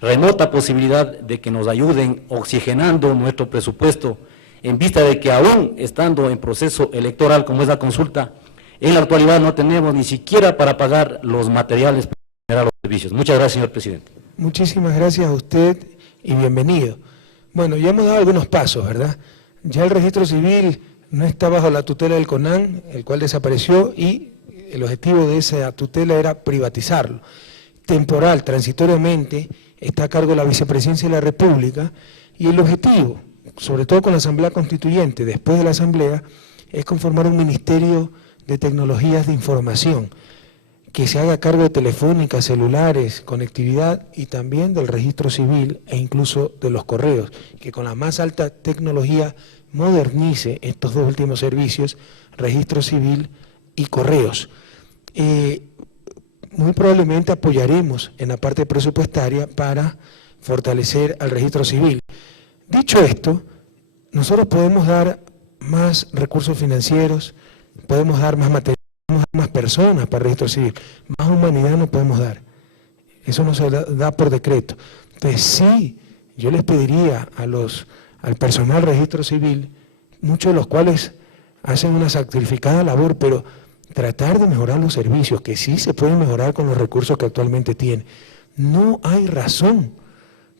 remota posibilidad de que nos ayuden oxigenando nuestro presupuesto en vista de que aún estando en proceso electoral como es la consulta, en la actualidad no tenemos ni siquiera para pagar los materiales para generar los servicios. Muchas gracias, señor presidente. Muchísimas gracias a usted y bienvenido. Bueno, ya hemos dado algunos pasos, ¿verdad? Ya el Registro Civil no está bajo la tutela del CONAN, el cual desapareció, y el objetivo de esa tutela era privatizarlo. Temporal, transitoriamente, está a cargo de la Vicepresidencia de la República, y el objetivo, sobre todo con la Asamblea Constituyente, después de la Asamblea, es conformar un Ministerio de Tecnologías de Información, que se haga cargo de telefónicas, celulares, conectividad y también del registro civil e incluso de los correos, que con la más alta tecnología modernice estos dos últimos servicios, registro civil y correos. Muy probablemente apoyaremos en la parte presupuestaria para fortalecer al registro civil. Dicho esto, nosotros podemos dar más recursos financieros, podemos dar más material, más personas para el registro civil, más humanidad no podemos dar. Eso no se da por decreto. Entonces sí, yo les pediría al personal registro civil, muchos de los cuales hacen una sacrificada labor, pero tratar de mejorar los servicios, que sí se pueden mejorar con los recursos que actualmente tienen. No hay razón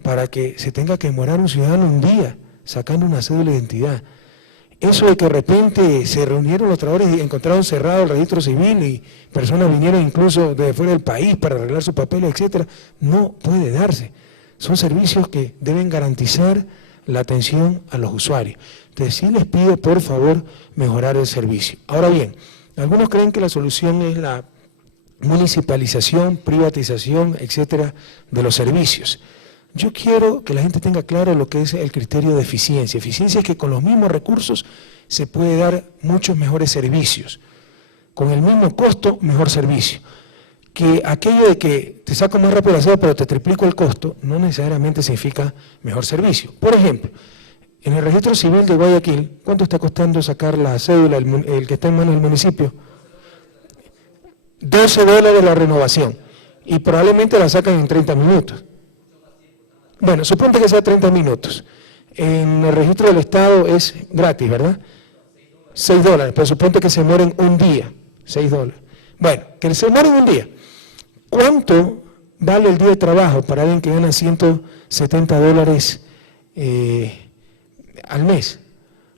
para que se tenga que demorar un ciudadano un día sacando una cédula de identidad. Eso de que de repente se reunieron los trabajadores y encontraron cerrado el registro civil y personas vinieron incluso de fuera del país para arreglar sus papeles, etcétera, no puede darse. Son servicios que deben garantizar la atención a los usuarios. Entonces sí les pido por favor mejorar el servicio. Ahora bien, algunos creen que la solución es la municipalización, privatización, etcétera, de los servicios. Yo quiero que la gente tenga claro lo que es el criterio de eficiencia. Eficiencia es que con los mismos recursos se puede dar muchos mejores servicios. Con el mismo costo, mejor servicio. Que aquello de que te saco más rápido la cédula pero te triplico el costo, no necesariamente significa mejor servicio. Por ejemplo, en el registro civil de Guayaquil, ¿cuánto está costando sacar la cédula, el que está en manos del municipio? $12 la renovación. Y probablemente la sacan en 30 minutos. Bueno, suponte que sea 30 minutos. En el registro del Estado es gratis, ¿verdad? $6, pero suponte que se mueren un día, $6. Bueno, que se mueren un día. ¿Cuánto vale el día de trabajo para alguien que gana $170 al mes?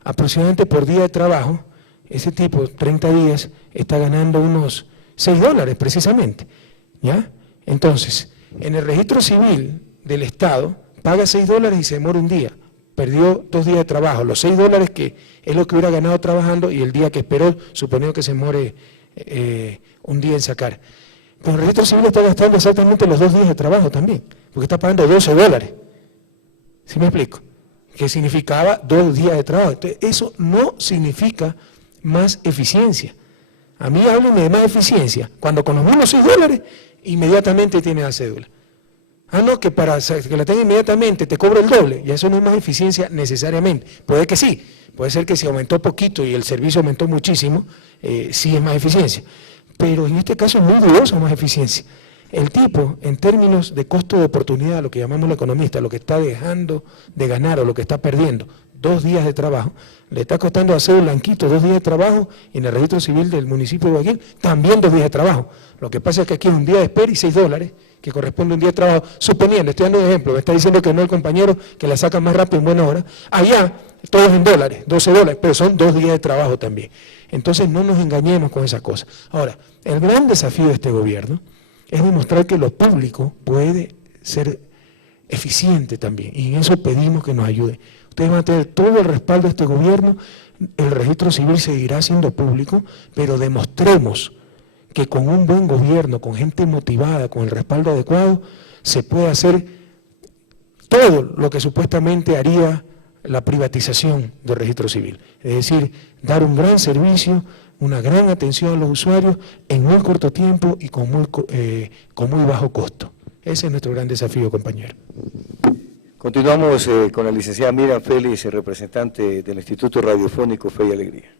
Aproximadamente por día de trabajo, ese tipo, 30 días, está ganando unos $6 precisamente, ¿ya? Entonces, en el registro civil del Estado, paga $6 y se demora un día, perdió 2 días de trabajo, los $6 que es lo que hubiera ganado trabajando y el día que esperó, suponiendo que se muere un día en sacar. Pero el registro civil está gastando exactamente los 2 días de trabajo también, porque está pagando $12. ¿Sí me explico? Que significaba 2 días de trabajo. Entonces, eso no significa más eficiencia. A mí háblenme de más eficiencia, cuando con los mismos $6 inmediatamente tiene la cédula. Ah, no, que para que la tenga inmediatamente te cobro el doble, y eso no es más eficiencia necesariamente. Puede que sí, puede ser que si aumentó poquito y el servicio aumentó muchísimo, sí es más eficiencia. Pero en este caso es muy dudosa más eficiencia. El tipo, en términos de costo de oportunidad, lo que llamamos los economistas, lo que está dejando de ganar o lo que está perdiendo, 2 días de trabajo, le está costando a Cédula Blanquito 2 días de trabajo y en el registro civil del municipio de Guayaquil también 2 días de trabajo. Lo que pasa es que aquí es un día de espera y $6, que corresponde a un día de trabajo. Suponiendo, estoy dando un ejemplo, me está diciendo que no el compañero que la saca más rápido en buena hora. Allá, todo es en dólares, $12, pero son 2 días de trabajo también. Entonces no nos engañemos con esas cosas. Ahora, el gran desafío de este gobierno es demostrar que lo público puede ser eficiente también, y en eso pedimos que nos ayude. Ustedes van a tener todo el respaldo de este gobierno, el registro civil seguirá siendo público, pero demostremos que con un buen gobierno, con gente motivada, con el respaldo adecuado, se puede hacer todo lo que supuestamente haría la privatización del registro civil. Es decir, dar un gran servicio, una gran atención a los usuarios en muy corto tiempo y con muy bajo costo. Ese es nuestro gran desafío, compañero. Continuamos con la licenciada Miriam Félix, representante del Instituto Radiofónico Fe y Alegría.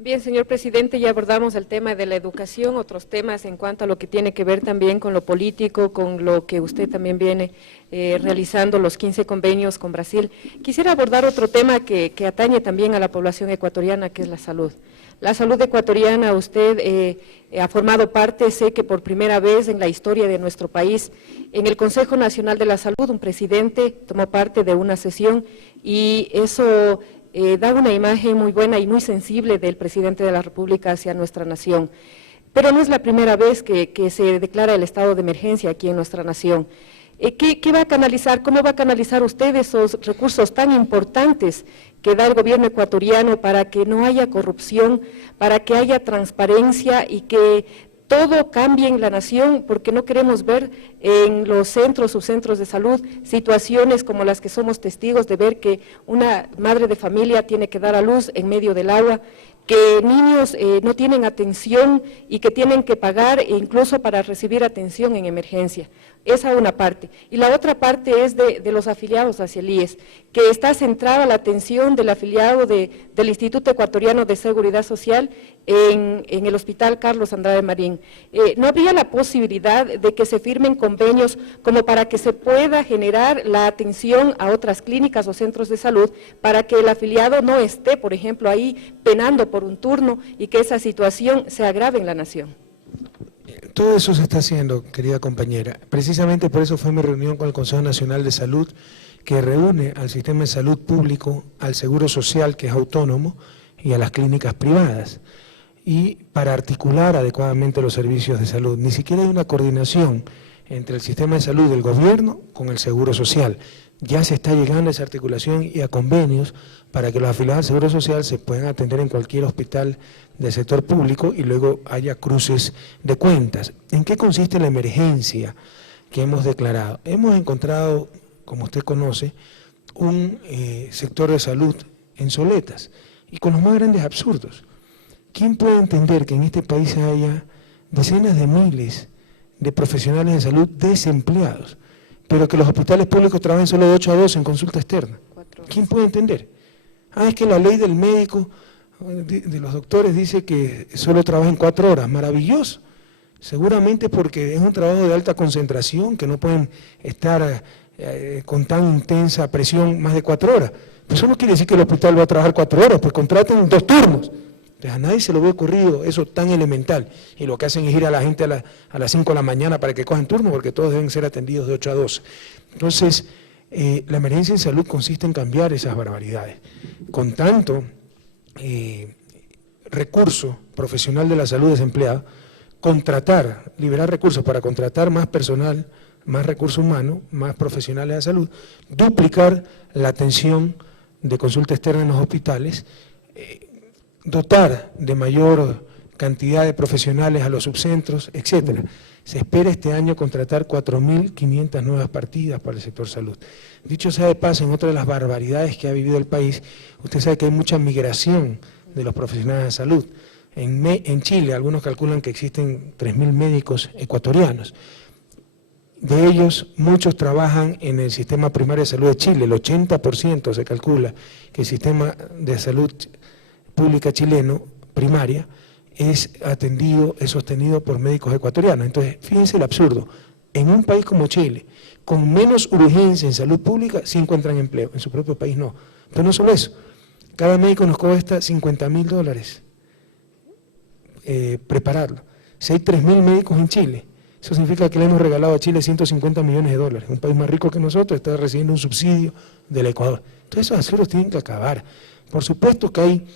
Bien, señor presidente, ya abordamos el tema de la educación, otros temas en cuanto a lo que tiene que ver también con lo político, con lo que usted también viene realizando, los 15 convenios con Brasil. Quisiera abordar otro tema que atañe también a la población ecuatoriana, que es la salud. La salud ecuatoriana, usted ha formado parte, sé que por primera vez en la historia de nuestro país, en el Consejo Nacional de la Salud, un presidente tomó parte de una sesión y eso da una imagen muy buena y muy sensible del presidente de la República hacia nuestra nación. Pero no es la primera vez que se declara el estado de emergencia aquí en nuestra nación. ¿Qué va a canalizar, cómo va a canalizar usted esos recursos tan importantes que da el gobierno ecuatoriano para que no haya corrupción, para que haya transparencia y que todo cambie en la nación, porque no queremos ver en los centros, subcentros de salud, situaciones como las que somos testigos de ver que una madre de familia tiene que dar a luz en medio del agua, que niños no tienen atención y que tienen que pagar incluso para recibir atención en emergencia. Esa es una parte. Y la otra parte es de los afiliados hacia el IES, que está centrada la atención del afiliado del Instituto Ecuatoriano de Seguridad Social en el Hospital Carlos Andrade Marín. ¿No habría la posibilidad de que se firmen convenios como para que se pueda generar la atención a otras clínicas o centros de salud para que el afiliado no esté, por ejemplo, ahí penando por un turno y que esa situación se agrave en la nación? Todo eso se está haciendo, querida compañera. Precisamente por eso fue mi reunión con el Consejo Nacional de Salud, que reúne al sistema de salud público, al seguro social, que es autónomo, y a las clínicas privadas, y para articular adecuadamente los servicios de salud. Ni siquiera hay una coordinación entre el sistema de salud del gobierno con el seguro social. Ya se está llegando a esa articulación y a convenios para que los afiliados al Seguro Social se puedan atender en cualquier hospital del sector público y luego haya cruces de cuentas. ¿En qué consiste la emergencia que hemos declarado? Hemos encontrado, como usted conoce, un sector de salud en soletas y con los más grandes absurdos. ¿Quién puede entender que en este país haya decenas de miles de profesionales de salud desempleados, pero que los hospitales públicos trabajen solo de 8 a 12 en consulta externa? ¿Quién puede entender? Es que la ley del médico, de los doctores, dice que solo trabajan 4 horas. Maravilloso. Seguramente porque es un trabajo de alta concentración, que no pueden estar con tan intensa presión más de 4 horas. Pero eso no quiere decir que el hospital va a trabajar 4 horas, pues contraten 2 turnos. Entonces a nadie se le había ocurrido eso tan elemental, y lo que hacen es ir a la gente a las 5 de la mañana para que cojan turno, porque todos deben ser atendidos de 8 a 12. Entonces, la emergencia en salud consiste en cambiar esas barbaridades. Con tanto recurso profesional de la salud desempleado, liberar recursos para contratar más personal, más recursos humanos, más profesionales de salud, duplicar la atención de consulta externa en los hospitales, dotar de mayor cantidad de profesionales a los subcentros, etcétera. Se espera este año contratar 4.500 nuevas partidas para el sector salud. Dicho sea de paso, en otra de las barbaridades que ha vivido el país, usted sabe que hay mucha migración de los profesionales de salud. En Chile, algunos calculan que existen 3.000 médicos ecuatorianos. De ellos, muchos trabajan en el sistema primario de salud de Chile. El 80% se calcula que el sistema de salud pública chileno, primaria, es sostenido por médicos ecuatorianos. Entonces, fíjense el absurdo. En un país como Chile, con menos urgencia en salud pública, sí encuentran empleo. En su propio país no. Pero no solo eso. Cada médico nos cuesta $50.000 prepararlo. Si hay 3.000 médicos en Chile, eso significa que le hemos regalado a Chile $150 millones. Un país más rico que nosotros está recibiendo un subsidio del Ecuador. Entonces esos absurdos tienen que acabar. Por supuesto que hay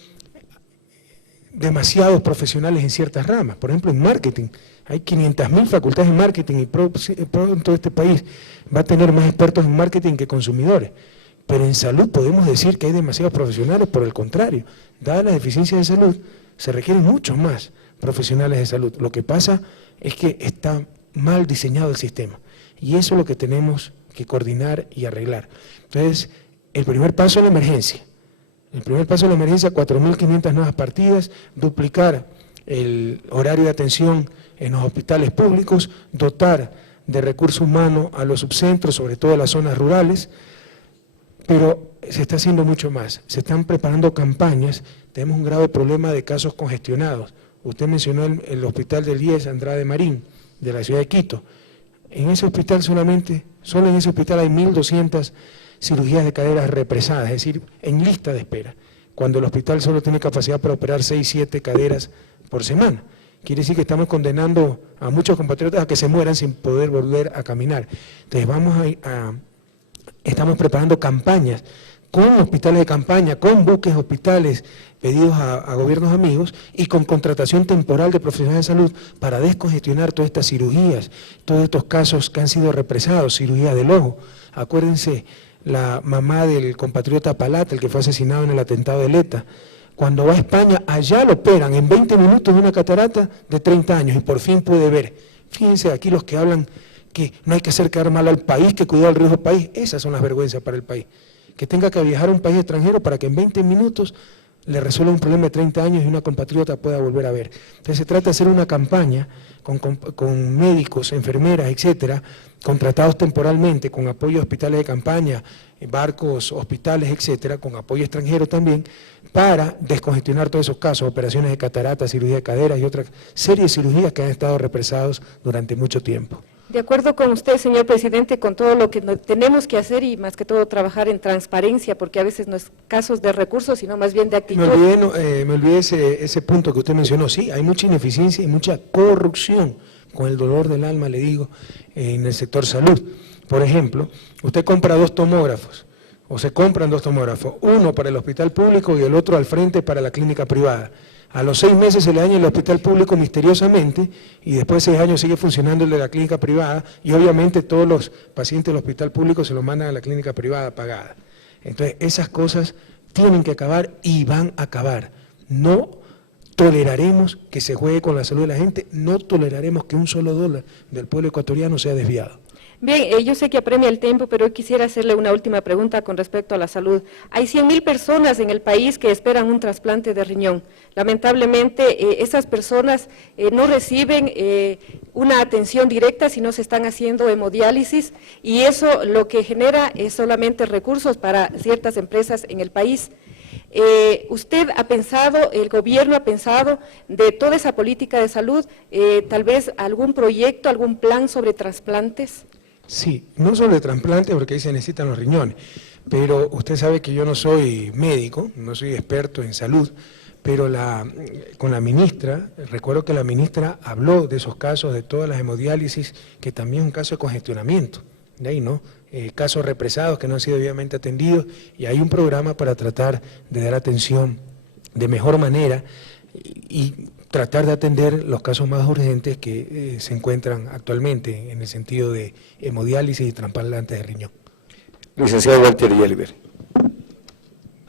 demasiados profesionales en ciertas ramas. Por ejemplo, en marketing. Hay 500.000 facultades en marketing y pronto este país va a tener más expertos en marketing que consumidores. Pero en salud podemos decir que hay demasiados profesionales. Por el contrario, dadas las deficiencias de salud, se requieren muchos más profesionales de salud. Lo que pasa es que está mal diseñado el sistema. Y eso es lo que tenemos que coordinar y arreglar. Entonces, el primer paso es la emergencia. El primer paso de la emergencia, 4.500 nuevas partidas, duplicar el horario de atención en los hospitales públicos, dotar de recursos humanos a los subcentros, sobre todo a las zonas rurales, pero se está haciendo mucho más. Se están preparando campañas, tenemos un grave problema de casos congestionados. Usted mencionó el hospital del IES Andrade Marín, de la ciudad de Quito. En ese hospital solo en ese hospital hay 1.200 cirugías de caderas represadas, es decir, en lista de espera, cuando el hospital solo tiene capacidad para operar 6, 7 caderas por semana. Quiere decir que estamos condenando a muchos compatriotas a que se mueran sin poder volver a caminar. Entonces estamos preparando campañas con hospitales de campaña, con buques hospitales pedidos a gobiernos amigos y con contratación temporal de profesionales de salud para descongestionar todas estas cirugías, todos estos casos que han sido represados, cirugía del ojo. Acuérdense, la mamá del compatriota Palata, el que fue asesinado en el atentado de Leta, cuando va a España, allá lo operan en 20 minutos de una catarata de 30 años y por fin puede ver. Fíjense aquí los que hablan que no hay que hacer quedar mal al país, que cuidar el riesgo del país, esas son las vergüenzas para el país. Que tenga que viajar a un país extranjero para que en 20 minutos le resuelva un problema de 30 años y una compatriota pueda volver a ver. Entonces se trata de hacer una campaña con médicos, enfermeras, etcétera, contratados temporalmente, con apoyo a hospitales de campaña, barcos, hospitales, etcétera, con apoyo extranjero también, para descongestionar todos esos casos, operaciones de catarata, cirugía de caderas y otra serie de cirugías que han estado represados durante mucho tiempo. De acuerdo con usted, señor presidente, con todo lo que tenemos que hacer y más que todo trabajar en transparencia, porque a veces no es casos de recursos, sino más bien de actitud. Me olvidé ese punto que usted mencionó. Sí, hay mucha ineficiencia y mucha corrupción, con el dolor del alma le digo, en el sector salud. Por ejemplo, usted compra 2 tomógrafos, o se compran 2 tomógrafos, uno para el hospital público y el otro al frente para la clínica privada. A los 6 meses se le daña el hospital público misteriosamente y después de 6 años sigue funcionando el de la clínica privada y obviamente todos los pacientes del hospital público se los mandan a la clínica privada pagada. Entonces, esas cosas tienen que acabar y van a acabar. No toleraremos que se juegue con la salud de la gente, no toleraremos que un solo dólar del pueblo ecuatoriano sea desviado. Bien, yo sé que apremia el tiempo, pero quisiera hacerle una última pregunta con respecto a la salud. Hay 100.000 personas en el país que esperan un trasplante de riñón. Lamentablemente, esas personas no reciben una atención directa, sino se están haciendo hemodiálisis, y eso lo que genera es solamente recursos para ciertas empresas en el país. ¿Usted ha pensado, el gobierno ha pensado de toda esa política de salud, tal vez algún proyecto, algún plan sobre trasplantes? Sí, no sobre trasplante porque ahí se necesitan los riñones, pero usted sabe que yo no soy médico, no soy experto en salud, pero con la ministra, recuerdo que la ministra habló de esos casos, de todas las hemodiálisis, que también es un caso de congestionamiento, de ahí, ¿no? Casos represados que no han sido debidamente atendidos, y hay un programa para tratar de dar atención de mejor manera y tratar de atender los casos más urgentes que se encuentran actualmente en el sentido de hemodiálisis y trasplantes de riñón. Licenciado Walter Yeliber.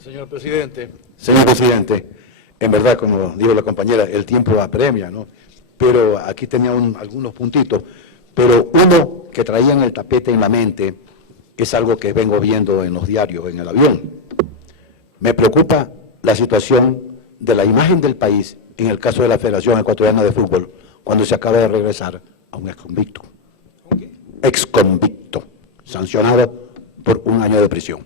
Señor presidente, en verdad, como dijo la compañera, el tiempo apremia, ¿no? Pero aquí tenía algunos puntitos, pero uno que traía en el tapete en la mente es algo que vengo viendo en los diarios, en el avión. Me preocupa la situación de la imagen del país en el caso de la Federación Ecuatoriana de Fútbol, cuando se acaba de regresar a un exconvicto. Exconvicto, sancionado por 1 año de prisión.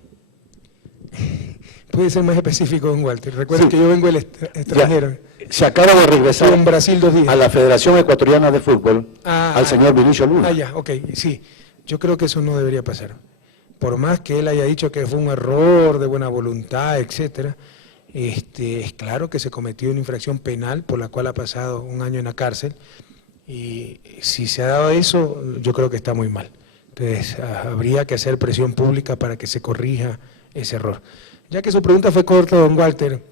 Puede ser más específico, don Walter. Recuerden que yo vengo del extranjero. Ya, se acaba de regresar en Brasil 2 días. a la Federación Ecuatoriana de Fútbol, al señor Vinicio Luna. Ya, ok, sí. Yo creo que eso no debería pasar. Por más que él haya dicho que fue un error de buena voluntad, etcétera, es claro que se cometió una infracción penal por la cual ha pasado 1 año en la cárcel, y si se ha dado eso, yo creo que está muy mal. Entonces, habría que hacer presión pública para que se corrija ese error. Ya que su pregunta fue corta, don Walter,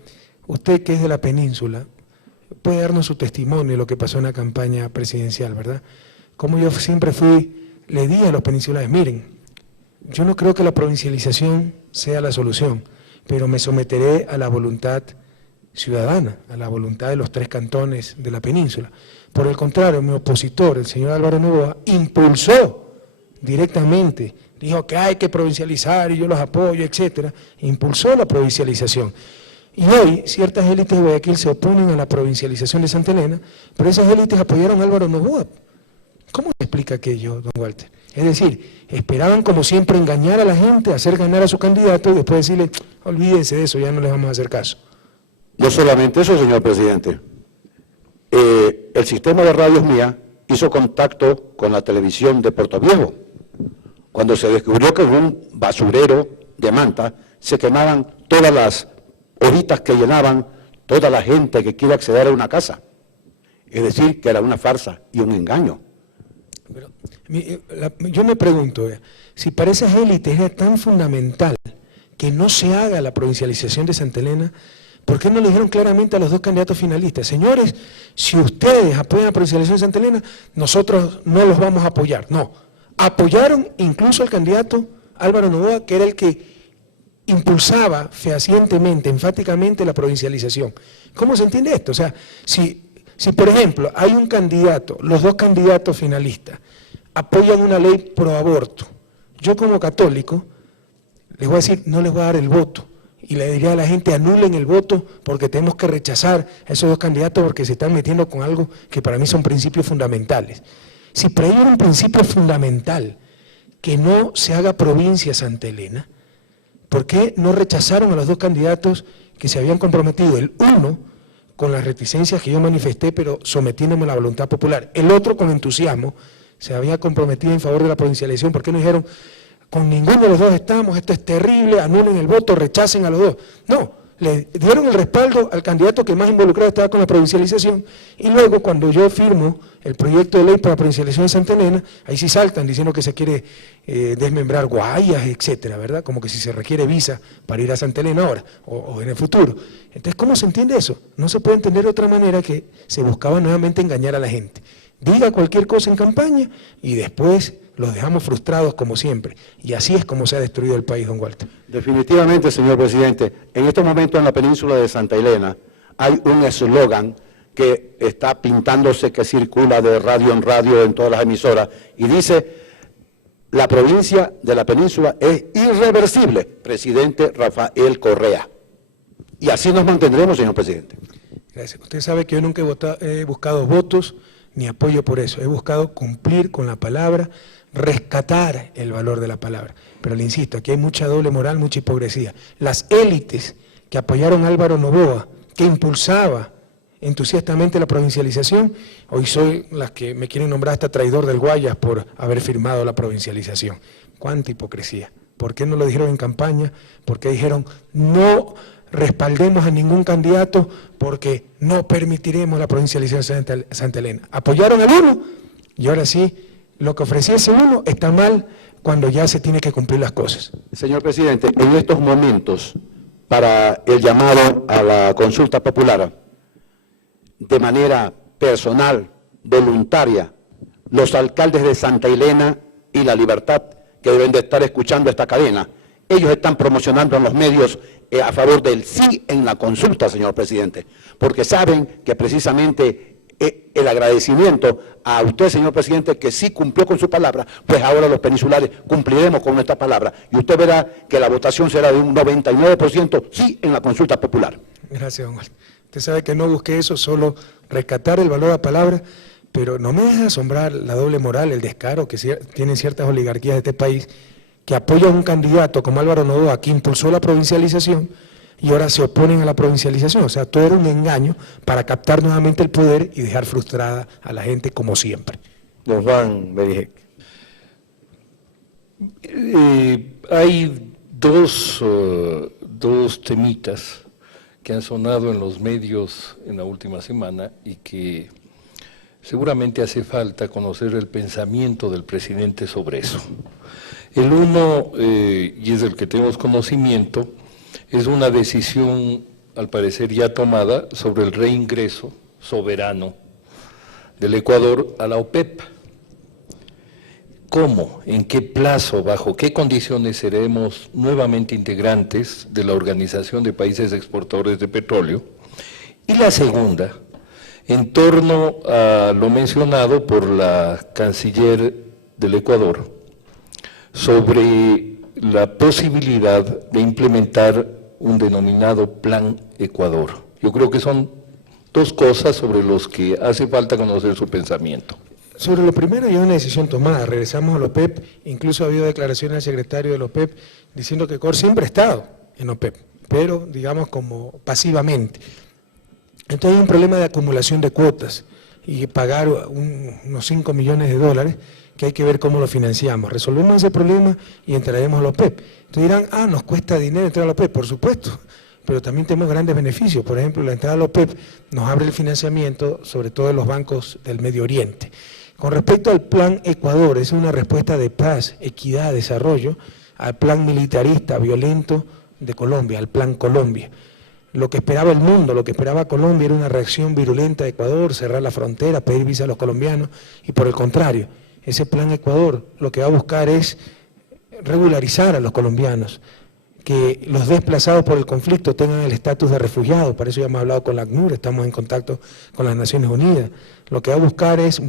usted que es de la península, puede darnos su testimonio de lo que pasó en la campaña presidencial, ¿verdad? Como yo siempre le di a los peninsulares, miren, yo no creo que la provincialización sea la solución, pero me someteré a la voluntad ciudadana, a la voluntad de los 3 cantones de la península. Por el contrario, mi opositor, el señor Álvaro Noboa, impulsó directamente, dijo que hay que provincializar y yo los apoyo, etcétera, impulsó la provincialización. Y hoy ciertas élites de Guayaquil se oponen a la provincialización de Santa Elena, pero esas élites apoyaron a Álvaro Noboa. ¿Cómo se explica aquello, don Walter? Es decir, esperaban como siempre engañar a la gente, hacer ganar a su candidato y después decirle, olvídense de eso, ya no les vamos a hacer caso. No solamente eso, señor presidente. El sistema de radios mía hizo contacto con la televisión de Puerto Viejo, cuando se descubrió que en un basurero de Manta se quemaban todas las hojitas que llenaban toda la gente que quiere acceder a una casa. Es decir, que era una farsa y un engaño. Pero, yo me pregunto, si para esas élites es tan fundamental que no se haga la provincialización de Santa Elena, ¿por qué no le dijeron claramente a los 2 candidatos finalistas? Señores, si ustedes apoyan la provincialización de Santa Elena, nosotros no los vamos a apoyar. No, apoyaron incluso al candidato Álvaro Noboa, que era el que impulsaba fehacientemente, enfáticamente la provincialización. ¿Cómo se entiende esto? O sea, si por ejemplo hay un candidato, los 2 candidatos finalistas apoyan una ley pro aborto, yo como católico les voy a decir, no les voy a dar el voto, y le diría a la gente, anulen el voto porque tenemos que rechazar a esos 2 candidatos porque se están metiendo con algo que para mí son principios fundamentales. Si para ellos era un principio fundamental que no se haga provincia Santa Elena, ¿por qué no rechazaron a los 2 candidatos que se habían comprometido? El uno con las reticencias que yo manifesté, pero sometiéndome a la voluntad popular. El otro con entusiasmo se había comprometido en favor de la provincialización. ¿Por qué no dijeron, con ninguno de los 2 estamos, esto es terrible, anulen el voto, rechacen a los 2? No, le dieron el respaldo al candidato que más involucrado estaba con la provincialización, y luego cuando yo firmo el proyecto de ley para la provincialización de Santa Elena, ahí sí saltan diciendo que se quiere desmembrar Guayas, etcétera, ¿verdad? Como que si se requiere visa para ir a Santa Elena ahora o en el futuro. Entonces, ¿cómo se entiende eso? No se puede entender de otra manera que se buscaba nuevamente engañar a la gente. Diga cualquier cosa en campaña y después los dejamos frustrados como siempre. Y así es como se ha destruido el país, don Walter. Definitivamente, señor presidente, en estos momentos en la península de Santa Elena hay un eslogan que está pintándose, que circula de radio en radio en todas las emisoras, y dice: la provincia de la península es irreversible, presidente Rafael Correa. Y así nos mantendremos, señor presidente. Gracias. Usted sabe que yo nunca he buscado votos ni apoyo por eso. He buscado cumplir con la palabra, rescatar el valor de la palabra. Pero le insisto, aquí hay mucha doble moral, mucha hipocresía. Las élites que apoyaron a Álvaro Noboa, que impulsaba entusiastamente la provincialización, hoy soy las que me quieren nombrar hasta traidor del Guayas por haber firmado la provincialización. ¡Cuánta hipocresía! ¿Por qué no lo dijeron en campaña? ¿Por qué dijeron no respaldemos a ningún candidato porque no permitiremos la provincialización de Santa Elena? Apoyaron al uno y ahora sí, lo que ofrecía ese uno está mal cuando ya se tiene que cumplir las cosas. Señor presidente, en estos momentos, para el llamado a la consulta popular, de manera personal, voluntaria, los alcaldes de Santa Elena y La Libertad, que deben de estar escuchando esta cadena, ellos están promocionando en los medios a favor del sí en la consulta, señor presidente, porque saben que precisamente el agradecimiento a usted, señor presidente, que sí cumplió con su palabra, pues ahora los peninsulares cumpliremos con nuestra palabra, y usted verá que la votación será de un 99% sí en la consulta popular. Gracias, don Walter. Usted sabe que no busqué eso, solo rescatar el valor de la palabra, pero no me deja asombrar la doble moral, el descaro que tienen ciertas oligarquías de este país, que apoyan a un candidato como Álvaro Noboa, que impulsó la provincialización, y ahora se oponen a la provincialización. O sea, todo era un engaño para captar nuevamente el poder y dejar frustrada a la gente como siempre. Don Juan Berijek. Hay dos temitas que han sonado en los medios en la última semana y que seguramente hace falta conocer el pensamiento del presidente sobre eso. El uno, y es del que tenemos conocimiento, es una decisión, al parecer ya tomada, sobre el reingreso soberano del Ecuador a la OPEP. ¿Cómo? ¿En qué plazo? ¿Bajo qué condiciones seremos nuevamente integrantes de la Organización de Países Exportadores de Petróleo? Y la segunda, en torno a lo mencionado por la canciller del Ecuador, sobre la posibilidad de implementar un denominado Plan Ecuador. Yo creo que son dos cosas sobre las que hace falta conocer su pensamiento. Sobre lo primero, ya una decisión tomada. Regresamos a la OPEP, incluso ha habido declaraciones del secretario de la OPEP diciendo que Ecuador siempre ha estado en OPEP, pero digamos como pasivamente. Entonces hay un problema de acumulación de cuotas y pagar unos 5 millones de dólares, que hay que ver cómo lo financiamos. Resolvemos ese problema y entraremos a la OPEP. Entonces dirán, nos cuesta dinero entrar a la OPEP, por supuesto, pero también tenemos grandes beneficios. Por ejemplo, la entrada a la OPEP nos abre el financiamiento, sobre todo de los bancos del Medio Oriente. Con respecto al Plan Ecuador, es una respuesta de paz, equidad, desarrollo, al plan militarista, violento de Colombia, al Plan Colombia. Lo que esperaba el mundo, lo que esperaba Colombia era una reacción virulenta de Ecuador, cerrar la frontera, pedir visa a los colombianos, y por el contrario, ese Plan Ecuador lo que va a buscar es regularizar a los colombianos, que los desplazados por el conflicto tengan el estatus de refugiados. Para eso ya hemos hablado con la ACNUR, estamos en contacto con las Naciones Unidas. Lo que va a buscar es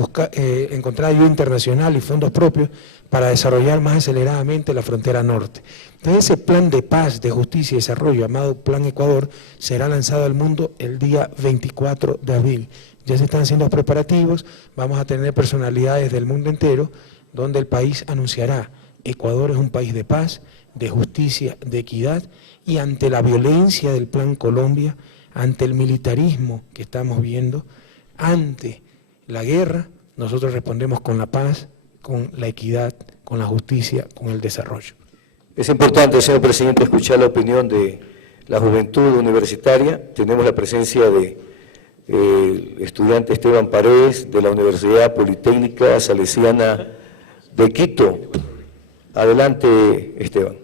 encontrar ayuda internacional y fondos propios para desarrollar más aceleradamente la frontera norte. Entonces ese plan de paz, de justicia y desarrollo llamado Plan Ecuador será lanzado al mundo el día 24 de abril. Ya se están haciendo los preparativos, vamos a tener personalidades del mundo entero donde el país anunciará: Ecuador es un país de paz, de justicia, de equidad, y ante la violencia del Plan Colombia, ante el militarismo que estamos viendo, ante la guerra, nosotros respondemos con la paz, con la equidad, con la justicia, con el desarrollo. Es importante, señor presidente, escuchar la opinión de la juventud universitaria. Tenemos la presencia de estudiante Esteban Paredes de la Universidad Politécnica Salesiana de Quito. Adelante, Esteban.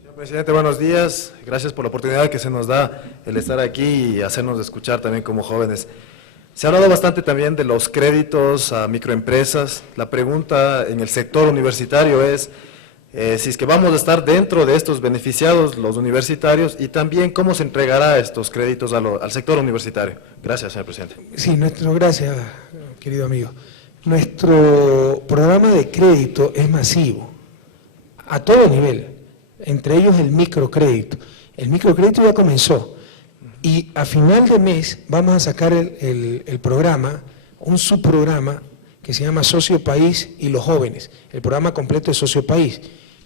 Señor presidente, buenos días. Gracias por la oportunidad que se nos da el estar aquí y hacernos escuchar también como jóvenes. Se ha hablado bastante también de los créditos a microempresas. La pregunta en el sector universitario es si es que vamos a estar dentro de estos beneficiados, los universitarios, y también cómo se entregará estos créditos al sector universitario. Gracias, señor presidente. Sí, gracias, querido amigo. Nuestro programa de crédito es masivo, a todo nivel, entre ellos el microcrédito. El microcrédito ya comenzó y a final de mes vamos a sacar el programa, un subprograma que se llama Socio País y los jóvenes. El programa completo es Socio País,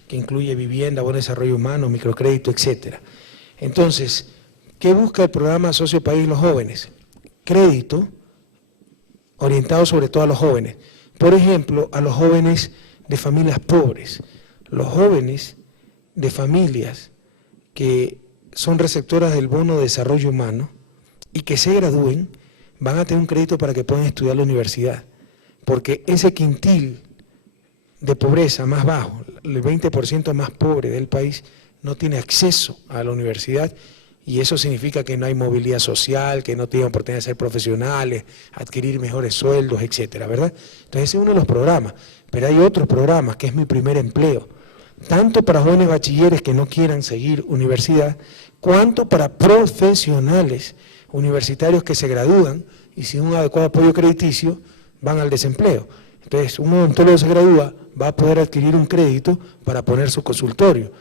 que incluye vivienda, buen desarrollo humano, microcrédito, etcétera. Entonces, ¿qué busca el programa Socio País y los jóvenes? Crédito orientado sobre todo a los jóvenes. Por ejemplo, a los jóvenes de familias pobres, los jóvenes de familias que son receptoras del bono de desarrollo humano y que se gradúen, van a tener un crédito para que puedan estudiar la universidad. Porque ese quintil de pobreza más bajo, el 20% más pobre del país, no tiene acceso a la universidad, y eso significa que no hay movilidad social, que no tienen oportunidad de ser profesionales, adquirir mejores sueldos, etcétera, ¿verdad? Entonces ese es uno de los programas, pero hay otros programas, que es Mi Primer Empleo, tanto para jóvenes bachilleres que no quieran seguir universidad, cuanto para profesionales universitarios que se gradúan y sin un adecuado apoyo crediticio van al desempleo. Entonces, un odontólogo se gradúa, va a poder adquirir un crédito para poner su consultorio.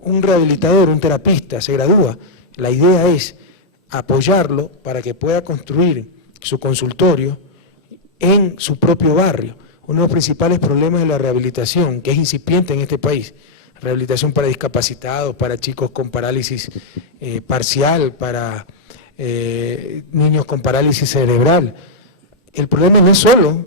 Un rehabilitador, un terapista se gradúa, la idea es apoyarlo para que pueda construir su consultorio en su propio barrio. Uno de los principales problemas de la rehabilitación, que es incipiente en este país, rehabilitación para discapacitados, para chicos con parálisis parcial, para niños con parálisis cerebral. El problema no es solo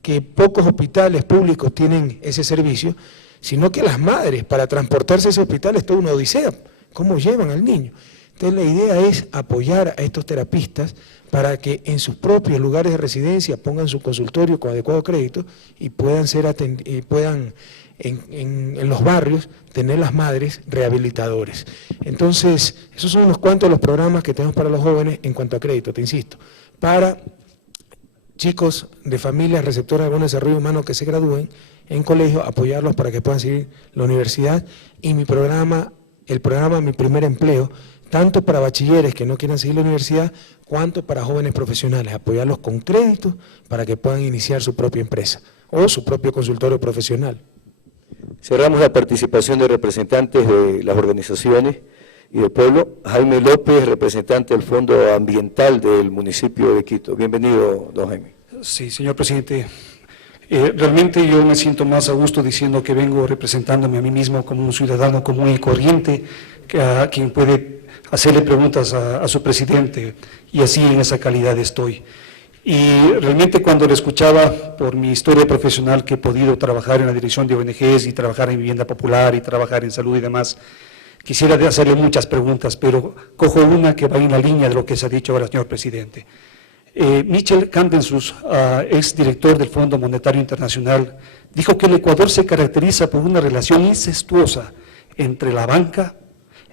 que pocos hospitales públicos tienen ese servicio, sino que las madres, para transportarse a ese hospital, es toda una odisea. ¿Cómo llevan al niño? Entonces la idea es apoyar a estos terapistas para que en sus propios lugares de residencia pongan su consultorio con adecuado crédito y puedan en los barrios tener las madres rehabilitadores. Entonces, esos son unos cuantos de los programas que tenemos para los jóvenes en cuanto a crédito, te insisto, para chicos de familias receptoras de buen desarrollo humano que se gradúen en colegio, apoyarlos para que puedan seguir la universidad, y el programa Mi Primer Empleo, tanto para bachilleres que no quieran seguir la universidad, cuanto para jóvenes profesionales, apoyarlos con créditos para que puedan iniciar su propia empresa o su propio consultorio profesional. Cerramos la participación de representantes de las organizaciones y del pueblo. Jaime López, representante del Fondo Ambiental del municipio de Quito. Bienvenido, don Jaime. Sí, señor presidente. Realmente yo me siento más a gusto diciendo que vengo representándome a mí mismo como un ciudadano común y corriente, a quien puede hacerle preguntas a su presidente, y así en esa calidad estoy. Y realmente cuando le escuchaba, por mi historia profesional, que he podido trabajar en la dirección de ONGs y trabajar en vivienda popular y trabajar en salud y demás, quisiera hacerle muchas preguntas, pero cojo una que va en la línea de lo que se ha dicho ahora, señor presidente. Michel Candensus, ex director del Fondo Monetario Internacional, dijo que el Ecuador se caracteriza por una relación incestuosa entre la banca,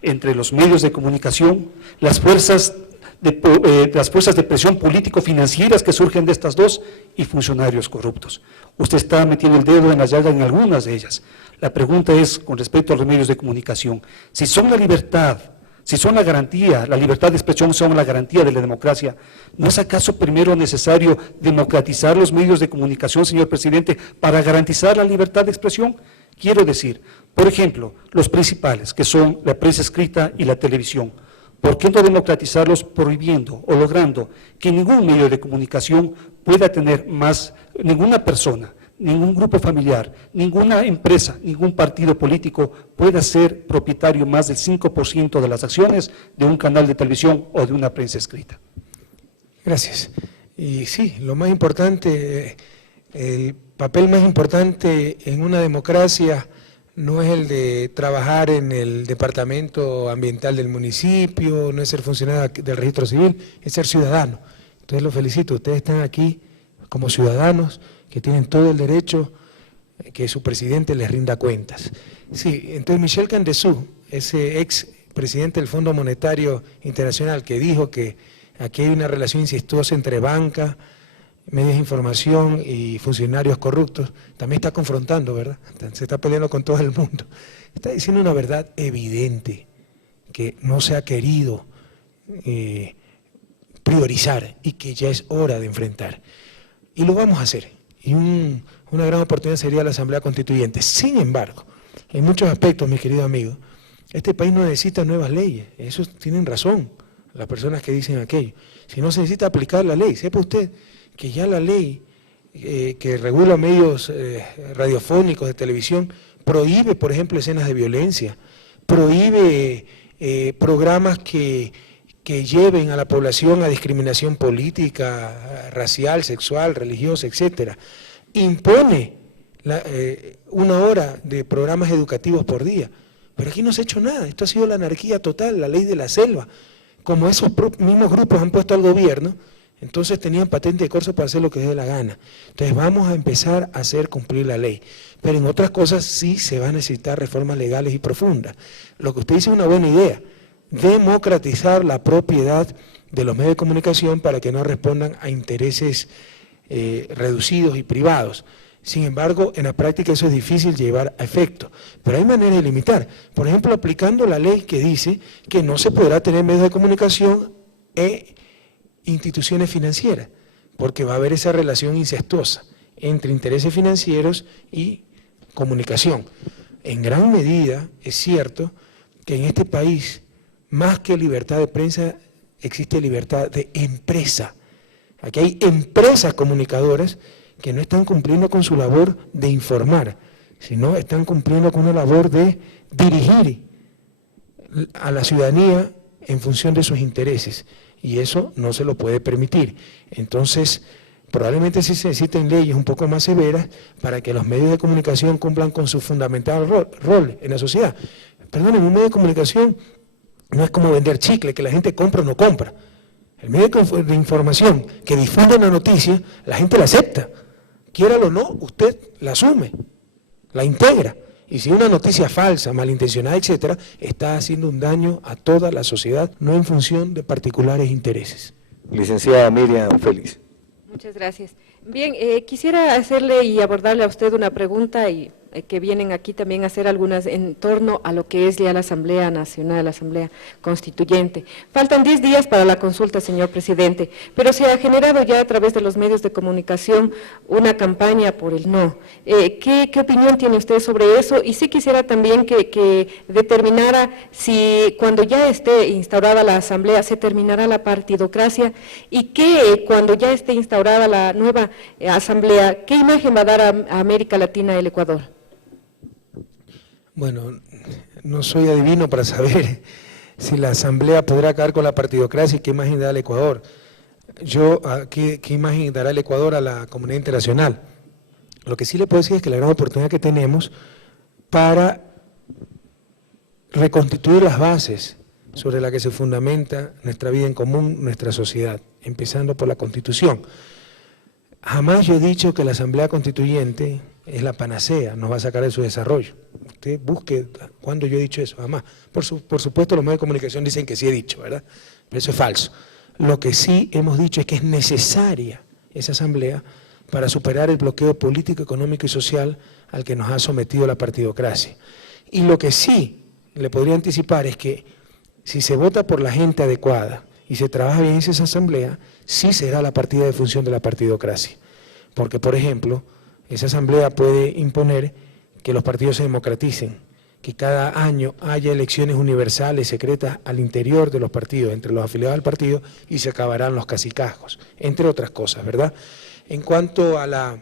entre los medios de comunicación, las fuerzas de presión político-financieras que surgen de estas dos, y funcionarios corruptos. Usted está metiendo el dedo en la llaga en algunas de ellas. La pregunta es, con respecto a los medios de comunicación, si son la libertad, si son la garantía, la libertad de expresión son la garantía de la democracia, ¿no es acaso primero necesario democratizar los medios de comunicación, señor presidente, para garantizar la libertad de expresión? Quiero decir, por ejemplo, los principales, que son la prensa escrita y la televisión. ¿Por qué no democratizarlos prohibiendo o logrando que ningún medio de comunicación pueda tener más, ninguna persona, ningún grupo familiar, ninguna empresa, ningún partido político pueda ser propietario más del 5% de las acciones de un canal de televisión o de una prensa escrita? Gracias. Y sí, lo más importante, el papel más importante en una democracia no es el de trabajar en el departamento ambiental del municipio, no es ser funcionario del registro civil, es ser ciudadano. Entonces los felicito, ustedes están aquí como ciudadanos que tienen todo el derecho que su presidente les rinda cuentas. Sí, entonces Michel Candessou, ese ex presidente del Fondo Monetario Internacional que dijo que aquí hay una relación incestuosa entre banca, medios de información y funcionarios corruptos, también está confrontando, ¿verdad? Se está peleando con todo el mundo. Está diciendo una verdad evidente, que no se ha querido priorizar y que ya es hora de enfrentar. Y lo vamos a hacer. Y una gran oportunidad sería la Asamblea Constituyente. Sin embargo, en muchos aspectos, mis queridos amigos, este país no necesita nuevas leyes. Eso tienen razón las personas que dicen aquello. Si no se necesita aplicar la ley, sepa usted que ya la ley que regula medios radiofónicos de televisión prohíbe, por ejemplo, escenas de violencia, prohíbe programas que lleven a la población a discriminación política, racial, sexual, religiosa, etcétera. Impone una hora de programas educativos por día. Pero aquí no se ha hecho nada, esto ha sido la anarquía total, la ley de la selva. Como esos mismos grupos han puesto al gobierno, entonces tenían patente de corso para hacer lo que les dé la gana. Entonces vamos a empezar a hacer cumplir la ley. Pero en otras cosas sí se va a necesitar reformas legales y profundas. Lo que usted dice es una buena idea, democratizar la propiedad de los medios de comunicación para que no respondan a intereses reducidos y privados. Sin embargo, en la práctica eso es difícil llevar a efecto, pero hay maneras de limitar. Por ejemplo, aplicando la ley que dice que no se podrá tener medios de comunicación e instituciones financieras, porque va a haber esa relación incestuosa entre intereses financieros y comunicación. En gran medida es cierto que en este país, más que libertad de prensa, existe libertad de empresa. Aquí hay empresas comunicadoras que no están cumpliendo con su labor de informar, sino están cumpliendo con una labor de dirigir a la ciudadanía en función de sus intereses, y eso no se lo puede permitir. Entonces, probablemente sí se necesiten leyes un poco más severas para que los medios de comunicación cumplan con su fundamental rol en la sociedad. Perdonen, un medio de comunicación no es como vender chicle, que la gente compra o no compra. El medio de información que difunde una noticia, la gente la acepta. Quiéralo o no, usted la asume, la integra. Y si una noticia falsa, malintencionada, etcétera, está haciendo un daño a toda la sociedad, no en función de particulares intereses. Licenciada Miriam Félix. Muchas gracias. Bien, quisiera hacerle y abordarle a usted una pregunta y que vienen aquí también a hacer algunas en torno a lo que es ya la Asamblea Nacional, la Asamblea Constituyente. Faltan 10 días para la consulta, señor presidente, pero se ha generado ya a través de los medios de comunicación una campaña por el no. ¿Qué opinión tiene usted sobre eso? Y sí quisiera también que determinara si cuando ya esté instaurada la Asamblea se terminará la partidocracia y que cuando ya esté instaurada la nueva Asamblea, ¿qué imagen va a dar a América Latina el Ecuador? Bueno, no soy adivino para saber si la Asamblea podrá acabar con la partidocracia y qué imagen dará al Ecuador. ¿Qué imagen dará el Ecuador a la comunidad internacional? Lo que sí le puedo decir es que la gran oportunidad que tenemos para reconstituir las bases sobre las que se fundamenta nuestra vida en común, nuestra sociedad, empezando por la Constitución. Jamás yo he dicho que la Asamblea Constituyente es la panacea, nos va a sacar de su desarrollo. Usted busque cuándo yo he dicho eso, jamás. Por supuesto los medios de comunicación dicen que sí he dicho, ¿verdad? Pero eso es falso. Lo que sí hemos dicho es que es necesaria esa Asamblea para superar el bloqueo político, económico y social al que nos ha sometido la partidocracia. Y lo que sí le podría anticipar es que si se vota por la gente adecuada y se trabaja bien en esa Asamblea, sí será la partida de función de la partidocracia. Porque, por ejemplo, esa Asamblea puede imponer que los partidos se democraticen, que cada año haya elecciones universales, secretas, al interior de los partidos, entre los afiliados al partido, y se acabarán los cacicazgos, entre otras cosas, ¿verdad? En cuanto a la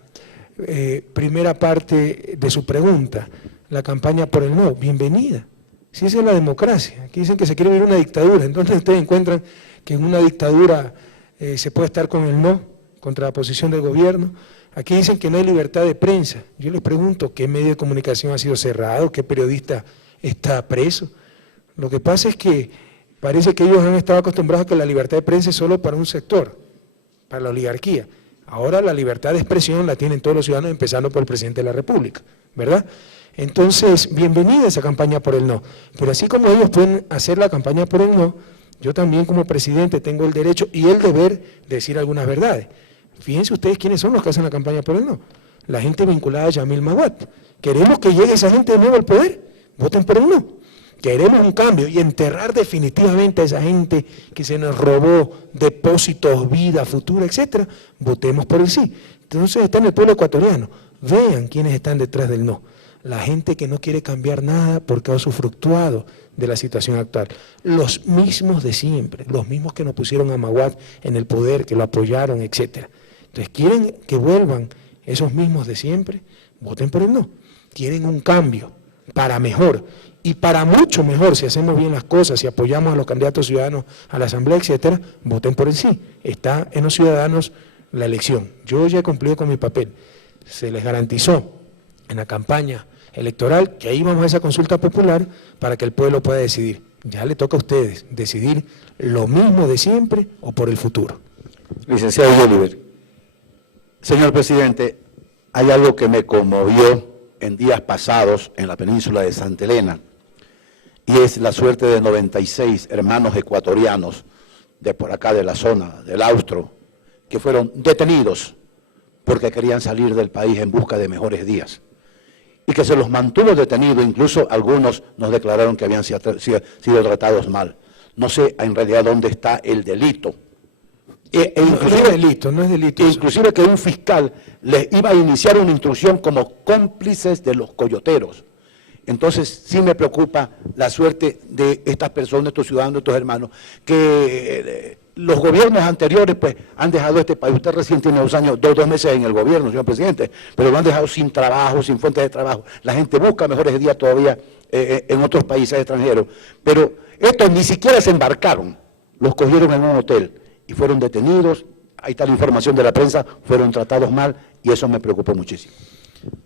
primera parte de su pregunta, la campaña por el no, bienvenida. Si esa es la democracia, aquí dicen que se quiere vivir una dictadura, entonces ustedes encuentran que en una dictadura se puede estar con el no, contra la posición del gobierno. Aquí dicen que no hay libertad de prensa. Yo les pregunto, ¿qué medio de comunicación ha sido cerrado? ¿Qué periodista está preso? Lo que pasa es que parece que ellos han estado acostumbrados a que la libertad de prensa es solo para un sector, para la oligarquía. Ahora la libertad de expresión la tienen todos los ciudadanos, empezando por el presidente de la República, ¿verdad? Entonces, bienvenida esa campaña por el no. Pero así como ellos pueden hacer la campaña por el no, yo también como presidente tengo el derecho y el deber de decir algunas verdades. Fíjense ustedes quiénes son los que hacen la campaña por el no. La gente vinculada a Yamil Maguad. ¿Queremos que llegue esa gente de nuevo al poder? Voten por el no. Queremos un cambio y enterrar definitivamente a esa gente que se nos robó depósitos, vida, futuro, etcétera. Votemos por el sí. Entonces está en el pueblo ecuatoriano. Vean quiénes están detrás del no. La gente que no quiere cambiar nada porque ha usufructuado de la situación actual. Los mismos de siempre, los mismos que nos pusieron a Maguad en el poder, que lo apoyaron, etcétera. Entonces, ¿quieren que vuelvan esos mismos de siempre? Voten por el no. Quieren un cambio para mejor y para mucho mejor si hacemos bien las cosas, si apoyamos a los candidatos ciudadanos a la asamblea, etcétera, voten por el sí. Está en los ciudadanos la elección. Yo ya he cumplido con mi papel. Se les garantizó en la campaña electoral que ahí vamos a esa consulta popular para que el pueblo pueda decidir. Ya le toca a ustedes decidir lo mismo de siempre o por el futuro. Licenciado Yeliber. Señor presidente, hay algo que me conmovió en días pasados en la península de Santa Elena, y es la suerte de 96 hermanos ecuatorianos de por acá de la zona del Austro, que fueron detenidos porque querían salir del país en busca de mejores días, y que se los mantuvo detenidos, incluso algunos nos declararon que habían sido tratados mal. No sé en realidad dónde está el delito. No es delito. Inclusive que un fiscal les iba a iniciar una instrucción como cómplices de los coyoteros. Entonces sí me preocupa la suerte de estas personas, estos ciudadanos, estos hermanos, que los gobiernos anteriores pues han dejado este país. Usted recién tiene 2 años, dos meses en el gobierno, señor presidente, pero lo han dejado sin trabajo, sin fuentes de trabajo. La gente busca mejores días todavía en otros países extranjeros. Pero estos ni siquiera se embarcaron, los cogieron en un hotel y fueron detenidos. Ahí está la información de la prensa, fueron tratados mal y eso me preocupó muchísimo.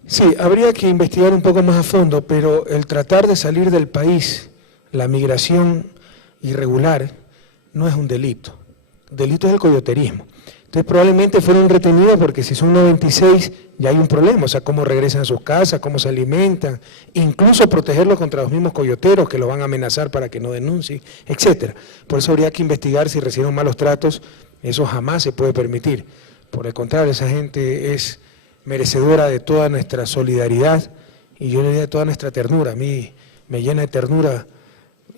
Sí, habría que investigar un poco más a fondo, pero el tratar de salir del país, la migración irregular, no es un delito. Delito es el coyoterismo. Entonces probablemente fueron retenidos porque si son 96 ya hay un problema, o sea, cómo regresan a sus casas, cómo se alimentan, incluso protegerlos contra los mismos coyoteros que los van a amenazar para que no denuncien, etcétera. Por eso habría que investigar si recibieron malos tratos, eso jamás se puede permitir. Por el contrario, esa gente es merecedora de toda nuestra solidaridad y yo le diría de toda nuestra ternura. A mí me llena de ternura,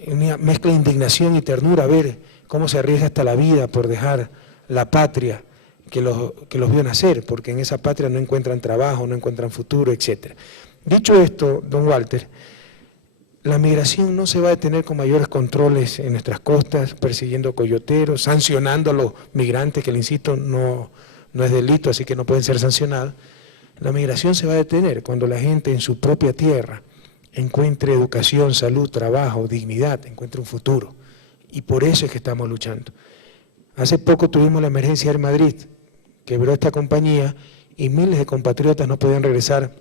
una mezcla de indignación y ternura ver cómo se arriesga hasta la vida por dejar la patria que los vio nacer, porque en esa patria no encuentran trabajo, no encuentran futuro, etc. Dicho esto, don Walter, la migración no se va a detener con mayores controles en nuestras costas, persiguiendo coyoteros, sancionando a los migrantes, que le insisto, no es delito, así que no pueden ser sancionados. La migración se va a detener cuando la gente en su propia tierra encuentre educación, salud, trabajo, dignidad, encuentre un futuro. Y por eso es que estamos luchando. Hace poco tuvimos la emergencia Air Madrid, quebró esta compañía y miles de compatriotas no podían regresar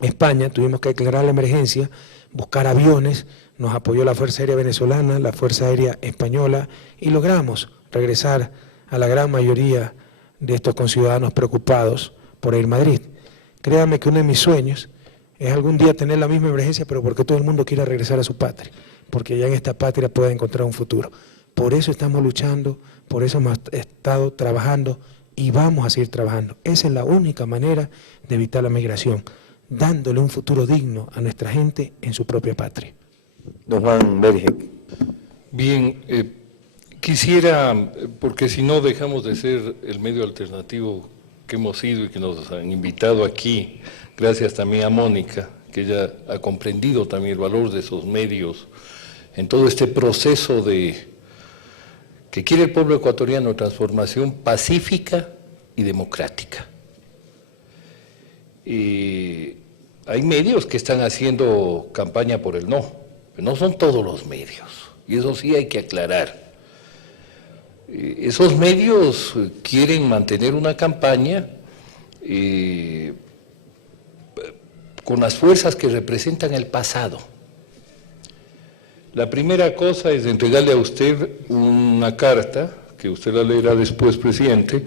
a España, tuvimos que declarar la emergencia, buscar aviones, nos apoyó la Fuerza Aérea Venezolana, la Fuerza Aérea Española y logramos regresar a la gran mayoría de estos conciudadanos preocupados por Air Madrid. Créanme que uno de mis sueños es algún día tener la misma emergencia, pero porque todo el mundo quiera regresar a su patria, porque ya en esta patria pueda encontrar un futuro. Por eso estamos luchando, por eso hemos estado trabajando y vamos a seguir trabajando. Esa es la única manera de evitar la migración, dándole un futuro digno a nuestra gente en su propia patria. Don Juan Berge. Bien, quisiera, porque si no dejamos de ser el medio alternativo que hemos sido y que nos han invitado aquí, gracias también a Mónica, que ella ha comprendido también el valor de esos medios en todo este proceso que quiere el pueblo ecuatoriano, transformación pacífica y democrática. Hay medios que están haciendo campaña por el no, pero no son todos los medios, y eso sí hay que aclarar. Esos medios quieren mantener una campaña con las fuerzas que representan el pasado. La primera cosa es entregarle a usted una carta, que usted la leerá después, presidente,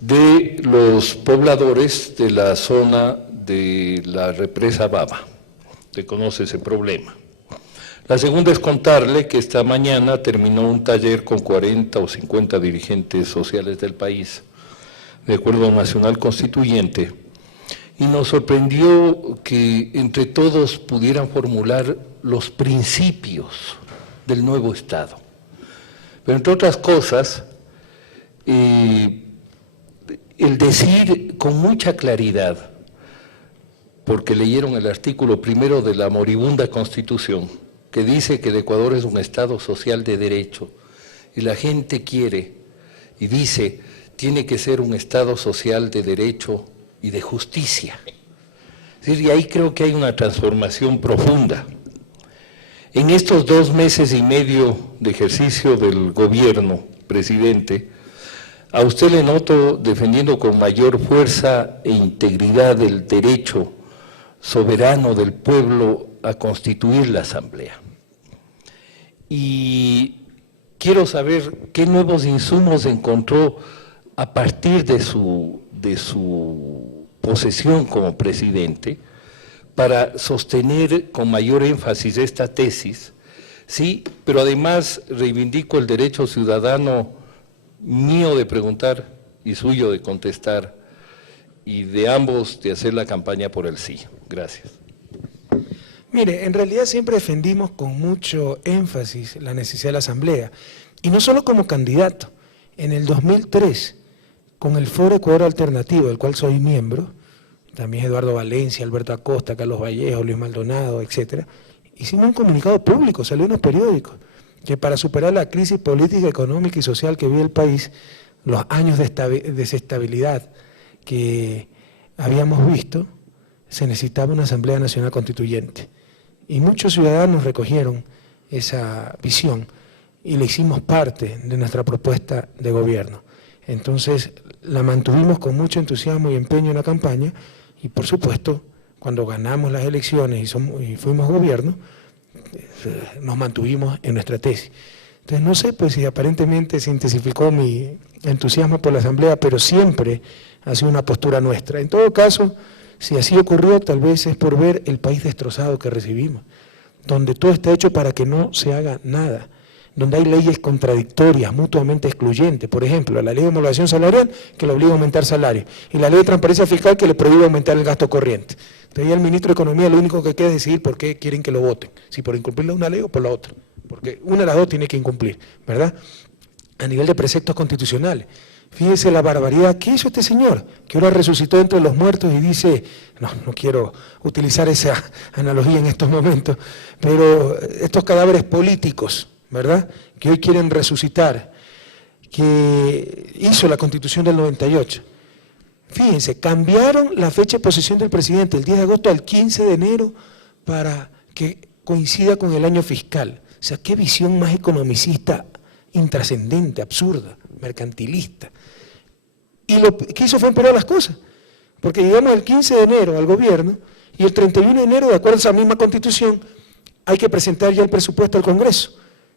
de los pobladores de la zona de la represa Baba. Usted conoce ese problema. La segunda es contarle que esta mañana terminó un taller con 40 o 50 dirigentes sociales del país, de acuerdo nacional constituyente, y nos sorprendió que entre todos pudieran formular los principios del nuevo Estado. Pero entre otras cosas, el decir con mucha claridad, porque leyeron el artículo primero de la moribunda Constitución, que dice que el Ecuador es un Estado social de derecho, y la gente quiere y dice, tiene que ser un Estado social de derecho y de justicia. Es decir, y ahí creo que hay una transformación profunda. En estos 2 meses y medio de ejercicio del gobierno, presidente, a usted le noto defendiendo con mayor fuerza e integridad el derecho soberano del pueblo a constituir la Asamblea. Y quiero saber qué nuevos insumos encontró a partir de su posesión como presidente para sostener con mayor énfasis esta tesis, sí, pero además reivindico el derecho ciudadano mío de preguntar y suyo de contestar, y de ambos de hacer la campaña por el sí. Gracias. Mire, en realidad siempre defendimos con mucho énfasis la necesidad de la Asamblea, y no solo como candidato. En el 2003, con el Foro Ecuador Alternativo, del cual soy miembro, también Eduardo Valencia, Alberto Acosta, Carlos Vallejo, Luis Maldonado, etcétera, hicimos un comunicado público, salió en los periódicos, que para superar la crisis política, económica y social que vive el país, los años de desestabilidad que habíamos visto, se necesitaba una Asamblea Nacional Constituyente. Y muchos ciudadanos recogieron esa visión y le hicimos parte de nuestra propuesta de gobierno. Entonces la mantuvimos con mucho entusiasmo y empeño en la campaña, y por supuesto, cuando ganamos las elecciones y fuimos gobierno, nos mantuvimos en nuestra tesis. Entonces no sé pues si aparentemente se intensificó mi entusiasmo por la Asamblea, pero siempre ha sido una postura nuestra. En todo caso, si así ocurrió, tal vez es por ver el país destrozado que recibimos, donde todo está hecho para que no se haga nada, donde hay leyes contradictorias, mutuamente excluyentes. Por ejemplo, la ley de homologación salarial que le obliga a aumentar salario, y la ley de transparencia fiscal que le prohíbe aumentar el gasto corriente. Entonces ya el ministro de Economía lo único que queda es decidir por qué quieren que lo voten, si por incumplir una ley o por la otra, porque una de las dos tiene que incumplir, ¿verdad? A nivel de preceptos constitucionales. Fíjese la barbaridad que hizo este señor, que ahora resucitó entre los muertos y dice, no quiero utilizar esa analogía en estos momentos, pero estos cadáveres políticos, ¿verdad?, que hoy quieren resucitar, que hizo la Constitución del 98. Fíjense, cambiaron la fecha de posesión del presidente, el 10 de agosto al 15 de enero, para que coincida con el año fiscal. O sea, qué visión más economicista, intrascendente, absurda, mercantilista. Y lo que hizo fue empeorar las cosas, porque llegamos el 15 de enero al gobierno, y el 31 de enero, de acuerdo a esa misma Constitución, hay que presentar ya el presupuesto al Congreso.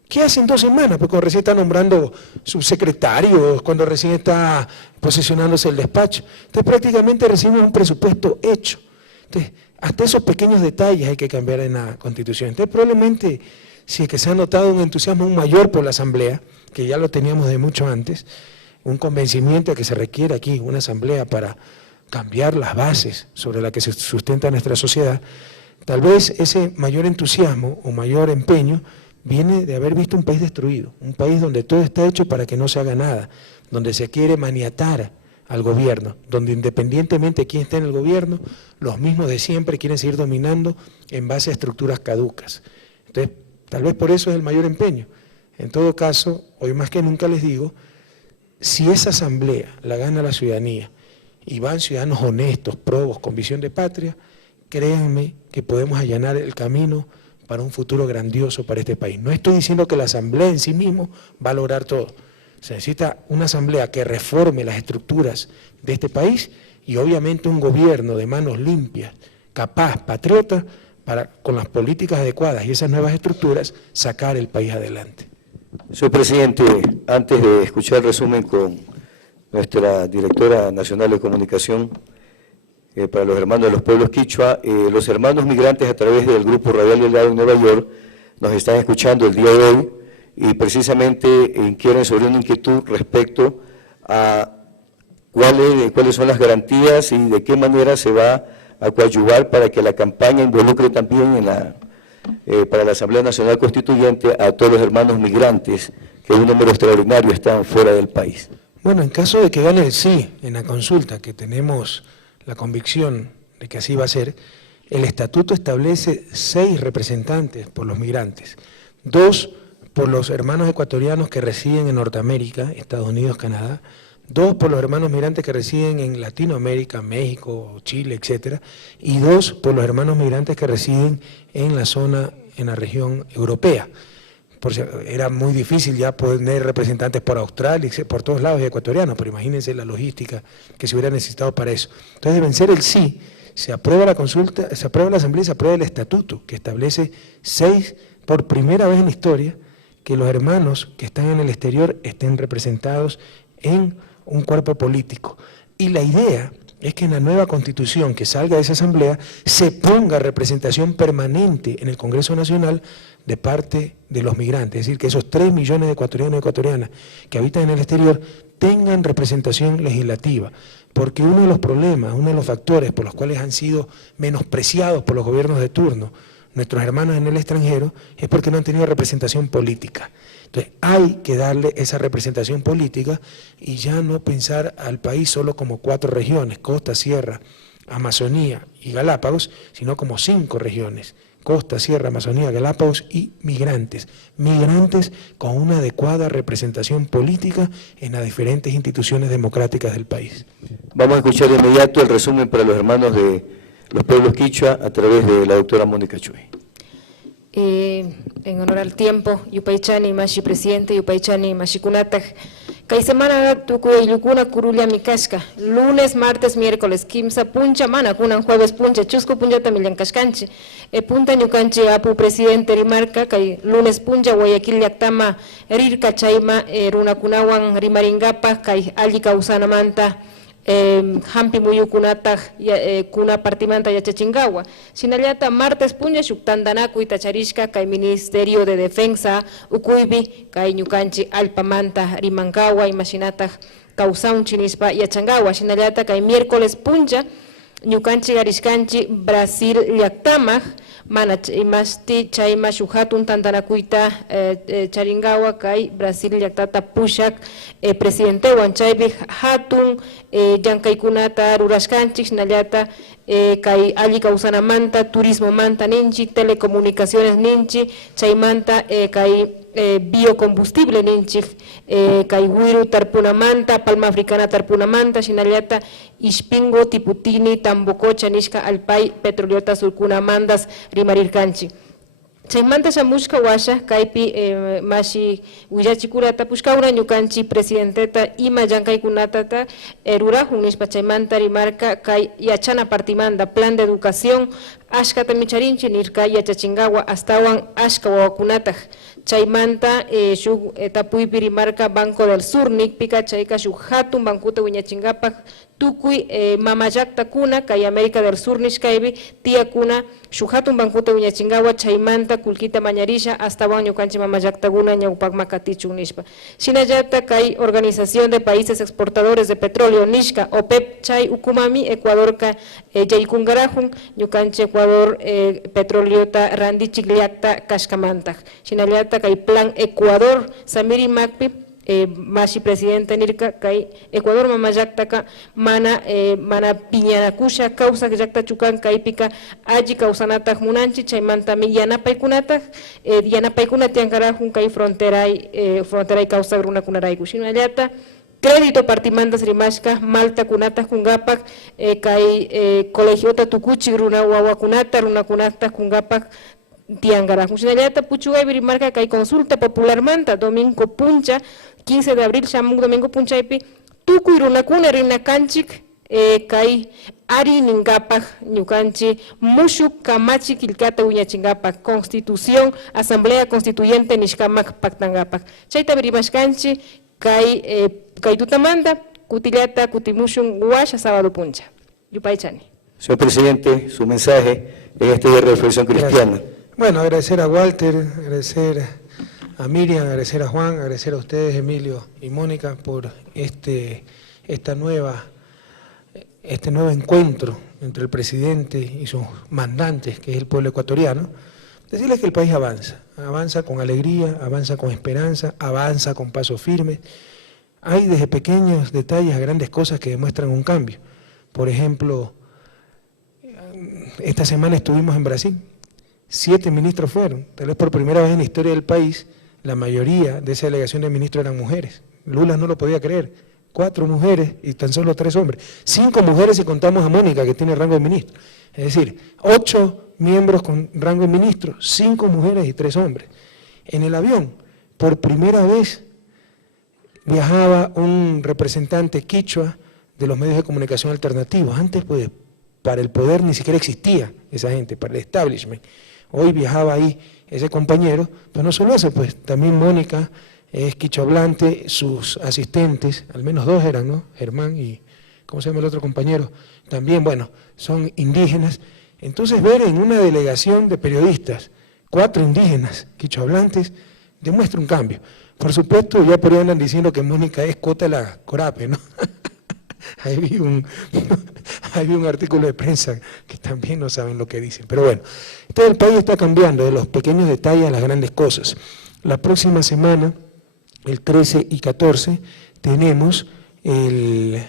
¿Qué hacen 2 semanas? Pues cuando recién está nombrando subsecretarios, cuando recién está posesionándose el despacho. Entonces prácticamente recibimos un presupuesto hecho. Entonces, hasta esos pequeños detalles hay que cambiar en la Constitución. Entonces probablemente, si es que se ha notado un entusiasmo aún mayor por la Asamblea, que ya lo teníamos de mucho antes, un convencimiento de que se requiere aquí una Asamblea para cambiar las bases sobre las que se sustenta nuestra sociedad, tal vez ese mayor entusiasmo o mayor empeño viene de haber visto un país destruido, un país donde todo está hecho para que no se haga nada, donde se quiere maniatar al gobierno, donde independientemente de quién esté en el gobierno, los mismos de siempre quieren seguir dominando en base a estructuras caducas. Entonces, tal vez por eso es el mayor empeño. En todo caso, hoy más que nunca les digo, si esa asamblea la gana la ciudadanía y van ciudadanos honestos, probos, con visión de patria, créanme que podemos allanar el camino para un futuro grandioso para este país. No estoy diciendo que la asamblea en sí mismo va a lograr todo. Se necesita una asamblea que reforme las estructuras de este país y obviamente un gobierno de manos limpias, capaz, patriota, para con las políticas adecuadas y esas nuevas estructuras sacar el país adelante. Señor presidente, antes de escuchar el resumen con nuestra directora nacional de comunicación para los hermanos de los pueblos quichua, los hermanos migrantes a través del grupo radial Delgado en Nueva York nos están escuchando el día de hoy y precisamente quieren sobre una inquietud respecto a cuáles son las garantías y de qué manera se va a coadyuvar para que la campaña involucre también para la Asamblea Nacional Constituyente a todos los hermanos migrantes que en un número extraordinario están fuera del país. Bueno, en caso de que gane el sí en la consulta, que tenemos la convicción de que así va a ser, el estatuto establece 6 representantes por los migrantes, 2 por los hermanos ecuatorianos que residen en Norteamérica, Estados Unidos, Canadá, 2 por los hermanos migrantes que residen en Latinoamérica, México, Chile, etcétera, y 2 por los hermanos migrantes que residen en la zona, en la región europea. Era muy difícil ya poner representantes por Australia, por todos lados ecuatorianos, pero imagínense la logística que se hubiera necesitado para eso. Entonces, de vencer el sí, se aprueba la consulta, se aprueba la asamblea y se aprueba el estatuto, que establece 6, por primera vez en la historia, que los hermanos que están en el exterior estén representados en un cuerpo político. Y la idea es que en la nueva constitución que salga de esa asamblea se ponga representación permanente en el Congreso Nacional de parte de los migrantes, es decir, que esos 3 millones de ecuatorianos y ecuatorianas que habitan en el exterior tengan representación legislativa, porque uno de los problemas, uno de los factores por los cuales han sido menospreciados por los gobiernos de turno nuestros hermanos en el extranjero es porque no han tenido representación política. Entonces hay que darle esa representación política y ya no pensar al país solo como 4 regiones, costa, sierra, Amazonía y Galápagos, sino como 5 regiones, costa, sierra, Amazonía, Galápagos y migrantes. Migrantes con una adecuada representación política en las diferentes instituciones democráticas del país. Vamos a escuchar de inmediato el resumen para los hermanos de los pueblos quichua a través de la doctora Mónica Chuy. En honor al tiempo, Yupaychani, Mashi Presidente, Yupaychani, Mashi Kunataj, Kay semana Tukuyukuna Kurulia Mikashka, lunes, martes, miércoles, Kimsa Puncha, Mana, Kunan jueves Puncha, Chusco Puncha Tamilian Kashkanchi, Punta Ñukanchi Apu Presidente Rimarca, Kay lunes Puncha, Guayaquil Yaktama, Rirka Chaima, Runa Kunawan, Rimaringapa, Kay Allika Usana Manta, Hampi Muyukunata, Kuna Partimanta Yachachingawa. Sinallata, martes Puña, Shuktandanaku, Itacharishka, Kay Ministerio de Defensa, Ukuibi, Kay Ñukanchi, Alpamanta, Rimangawa, Imaginata, Kausaun Chinispa, Yachangawa. Sinallata, Kay miércoles Puncha, Ñukanchi, Garishkanchi, Brasil, Yaktamaj, Mana imasti chayma shuhatun tantanakuita charingawa kay Brasil yaktata pushak presidente wanchaybi hatun llankaykunata rurashkanchik nallata kay alli kawsanamanta turismo manta ninchi telecomunicaciones ninchi chaymanta kay biocombustible ninchik kay wiru tarpunamanta palma africana tarpunamanta shinallata Ispingo, Tiputini, Tambococha, Nishka, Alpay, Petroliota, Surcunamandas, Rimarircanchi. Chaymanta Shamushka, Washa, Kaipi, Mashi, Huillachikurata, Pushkaura, Ñukanchi, Presidenteta, Ima, Yankay Kunatata, Erurahun, Nishpa, Chaymanta, Rimarca, Kai, Yachana Partimanda, Plan de Educación, Ashkata Micharinchi, Nirka, Yachachingawa, Astawan, Ashka, Wakunata, Chaymanta, Shug, Tapuipi, Rimarca, Banco del Sur, Nikpika, Chaika, Shughatun, Bancuta, Huiñachingapa, Tukui, Mamayakta Kuna, Kay América del Sur, Nishkaibi, Tía Kuna, Shuhatun Bancuta Uñachingawa, Chaymanta, Kulkita Mañarisha, hasta Baño Canchi Mamayakta Guna, Ñaupagmacatichu Nishpa. Shinayata, Kay Organización de Países Exportadores de Petróleo, Nishka, OPEP, Chay Ukumami, Ecuador, Yaykungarajun, Ñucanchi, Ecuador, Petroliota, Randi Chigliacta, Kashkamanta. Shinayata, Kay Plan Ecuador, Samiri Macpi, Mashi Presidente Nirka, Kay Ecuador Mamayactaca, Mana Piñanakusha, Causa que Yacta Chucan, Kaipika, Aji Causanata Munanchi, Chaymanta Millana Paikunata, Diana Paikunatian Carajun, Kay Frontera y Causa Gruna Kunaray Kushinayata, Crédito Partimandas Rimashka, Malta Kunata Kungapak, Kay Colegiota Tukuchi, Runa Wawakunata, Runa Kunata Kungapak, Tiangara. Kushinayata Puchuga Virimarca, Kay Consulta Popular Manta, Domingo Puncha, 15 de abril, Shamuk Domingo Punchaipi, Tuku Irunakuna Rina Kanchik, kay ari ningapak ñukanchi mushuk kamachi kilkata uñachingapak Constitución Asamblea Constituyente nishkamak paktangapak chayta berimashkanchi kay tutamanta kutillata kutimushun washa sábado puncha yupaychani. Señor presidente, su mensaje en este día de reflexión cristiana. Gracias. Bueno, agradecer a Walter, agradecer a Miriam, agradecer a Juan, agradecer a ustedes, Emilio y Mónica, por este nuevo encuentro entre el presidente y sus mandantes, que es el pueblo ecuatoriano. Decirles que el país avanza con alegría, avanza con esperanza, avanza con pasos firmes. Hay desde pequeños detalles a grandes cosas que demuestran un cambio. Por ejemplo, esta semana estuvimos en Brasil, 7 ministros fueron, tal vez por primera vez en la historia del país, la mayoría de esa delegación de ministros eran mujeres. Lula no lo podía creer, 4 mujeres y tan solo 3 hombres, 5 mujeres si contamos a Mónica, que tiene rango de ministro. Es decir, 8 miembros con rango de ministro, 5 mujeres y 3 hombres. En el avión, por primera vez, viajaba un representante quichua de los medios de comunicación alternativos. Antes, pues, para el poder ni siquiera existía esa gente, para el establishment. Hoy viajaba ahí ese compañero, pero no solo eso, pues también Mónica es quichohablante, sus asistentes, al menos 2 eran, ¿no? Germán y, ¿cómo se llama el otro compañero? También, bueno, son indígenas. Entonces ver en una delegación de periodistas 4 indígenas quichohablantes demuestra un cambio. Por supuesto, ya por ahí andan diciendo que Mónica es cota de la Corape, ¿no? Ahí vi un artículo de prensa que también no saben lo que dicen. Pero bueno, todo el país está cambiando, de los pequeños detalles a las grandes cosas. La próxima semana, el 13 y 14, tenemos el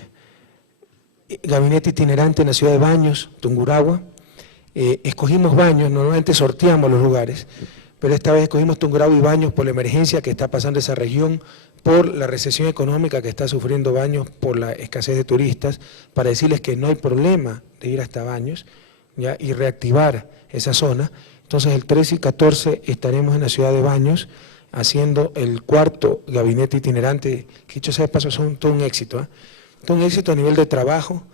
gabinete itinerante en la ciudad de Baños, Tungurahua. Escogimos Baños, normalmente sorteamos los lugares, pero esta vez escogimos Tungurahua y Baños por la emergencia que está pasando esa región, por la recesión económica que está sufriendo Baños, por la escasez de turistas, para decirles que no hay problema de ir hasta Baños, ¿ya? Y reactivar esa zona. Entonces el 13 y 14 estaremos en la ciudad de Baños haciendo el 4º gabinete itinerante, que dicho sea de paso son todo un éxito, ¿eh? Todo un éxito a nivel de trabajo,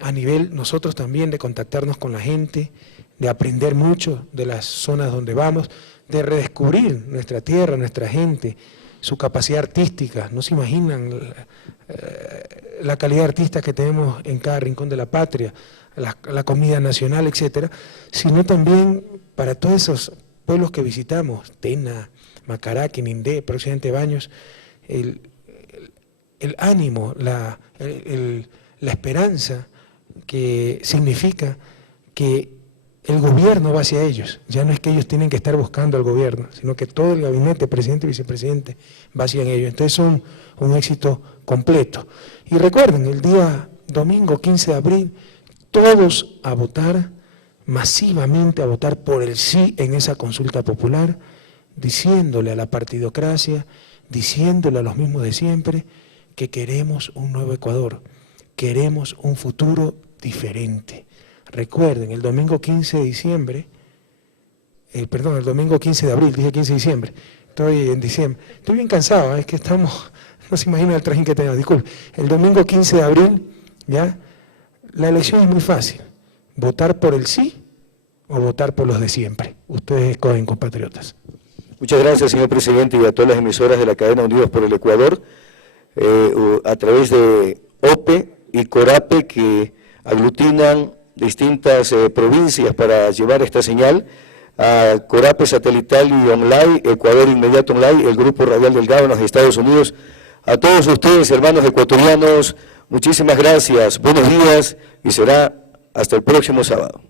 a nivel nosotros también de contactarnos con la gente, de aprender mucho de las zonas donde vamos, de redescubrir nuestra tierra, nuestra gente, su capacidad artística. No se imaginan la calidad de artistas que tenemos en cada rincón de la patria, la comida nacional, etcétera, sino también para todos esos pueblos que visitamos, Tena, Macará, Quinindé, próximamente Baños, el ánimo, la esperanza que significa que el gobierno va hacia ellos. Ya no es que ellos tienen que estar buscando al gobierno, sino que todo el gabinete, presidente y vicepresidente, va hacia ellos. Entonces son un éxito completo. Y recuerden, el día domingo 15 de abril, todos a votar, masivamente a votar por el sí en esa consulta popular, diciéndole a la partidocracia, diciéndole a los mismos de siempre, que queremos un nuevo Ecuador, queremos un futuro diferente. Recuerden, el domingo 15 de diciembre, el domingo 15 de abril, dije 15 de diciembre, estoy en diciembre, estoy bien cansado, es que estamos, no se imaginan el trajín que tenemos, disculpe. El domingo 15 de abril, ya, la elección es muy fácil, votar por el sí o votar por los de siempre. Ustedes escogen, compatriotas. Muchas gracias, señor presidente, y a todas las emisoras de la cadena Unidos por el Ecuador, a través de OPE y CORAPE, que aglutinan distintas provincias para llevar esta señal, a Corape Satelital y Online, Ecuador Inmediato Online, el Grupo Radial Delgado en los Estados Unidos. A todos ustedes, hermanos ecuatorianos, muchísimas gracias, buenos días y será hasta el próximo sábado.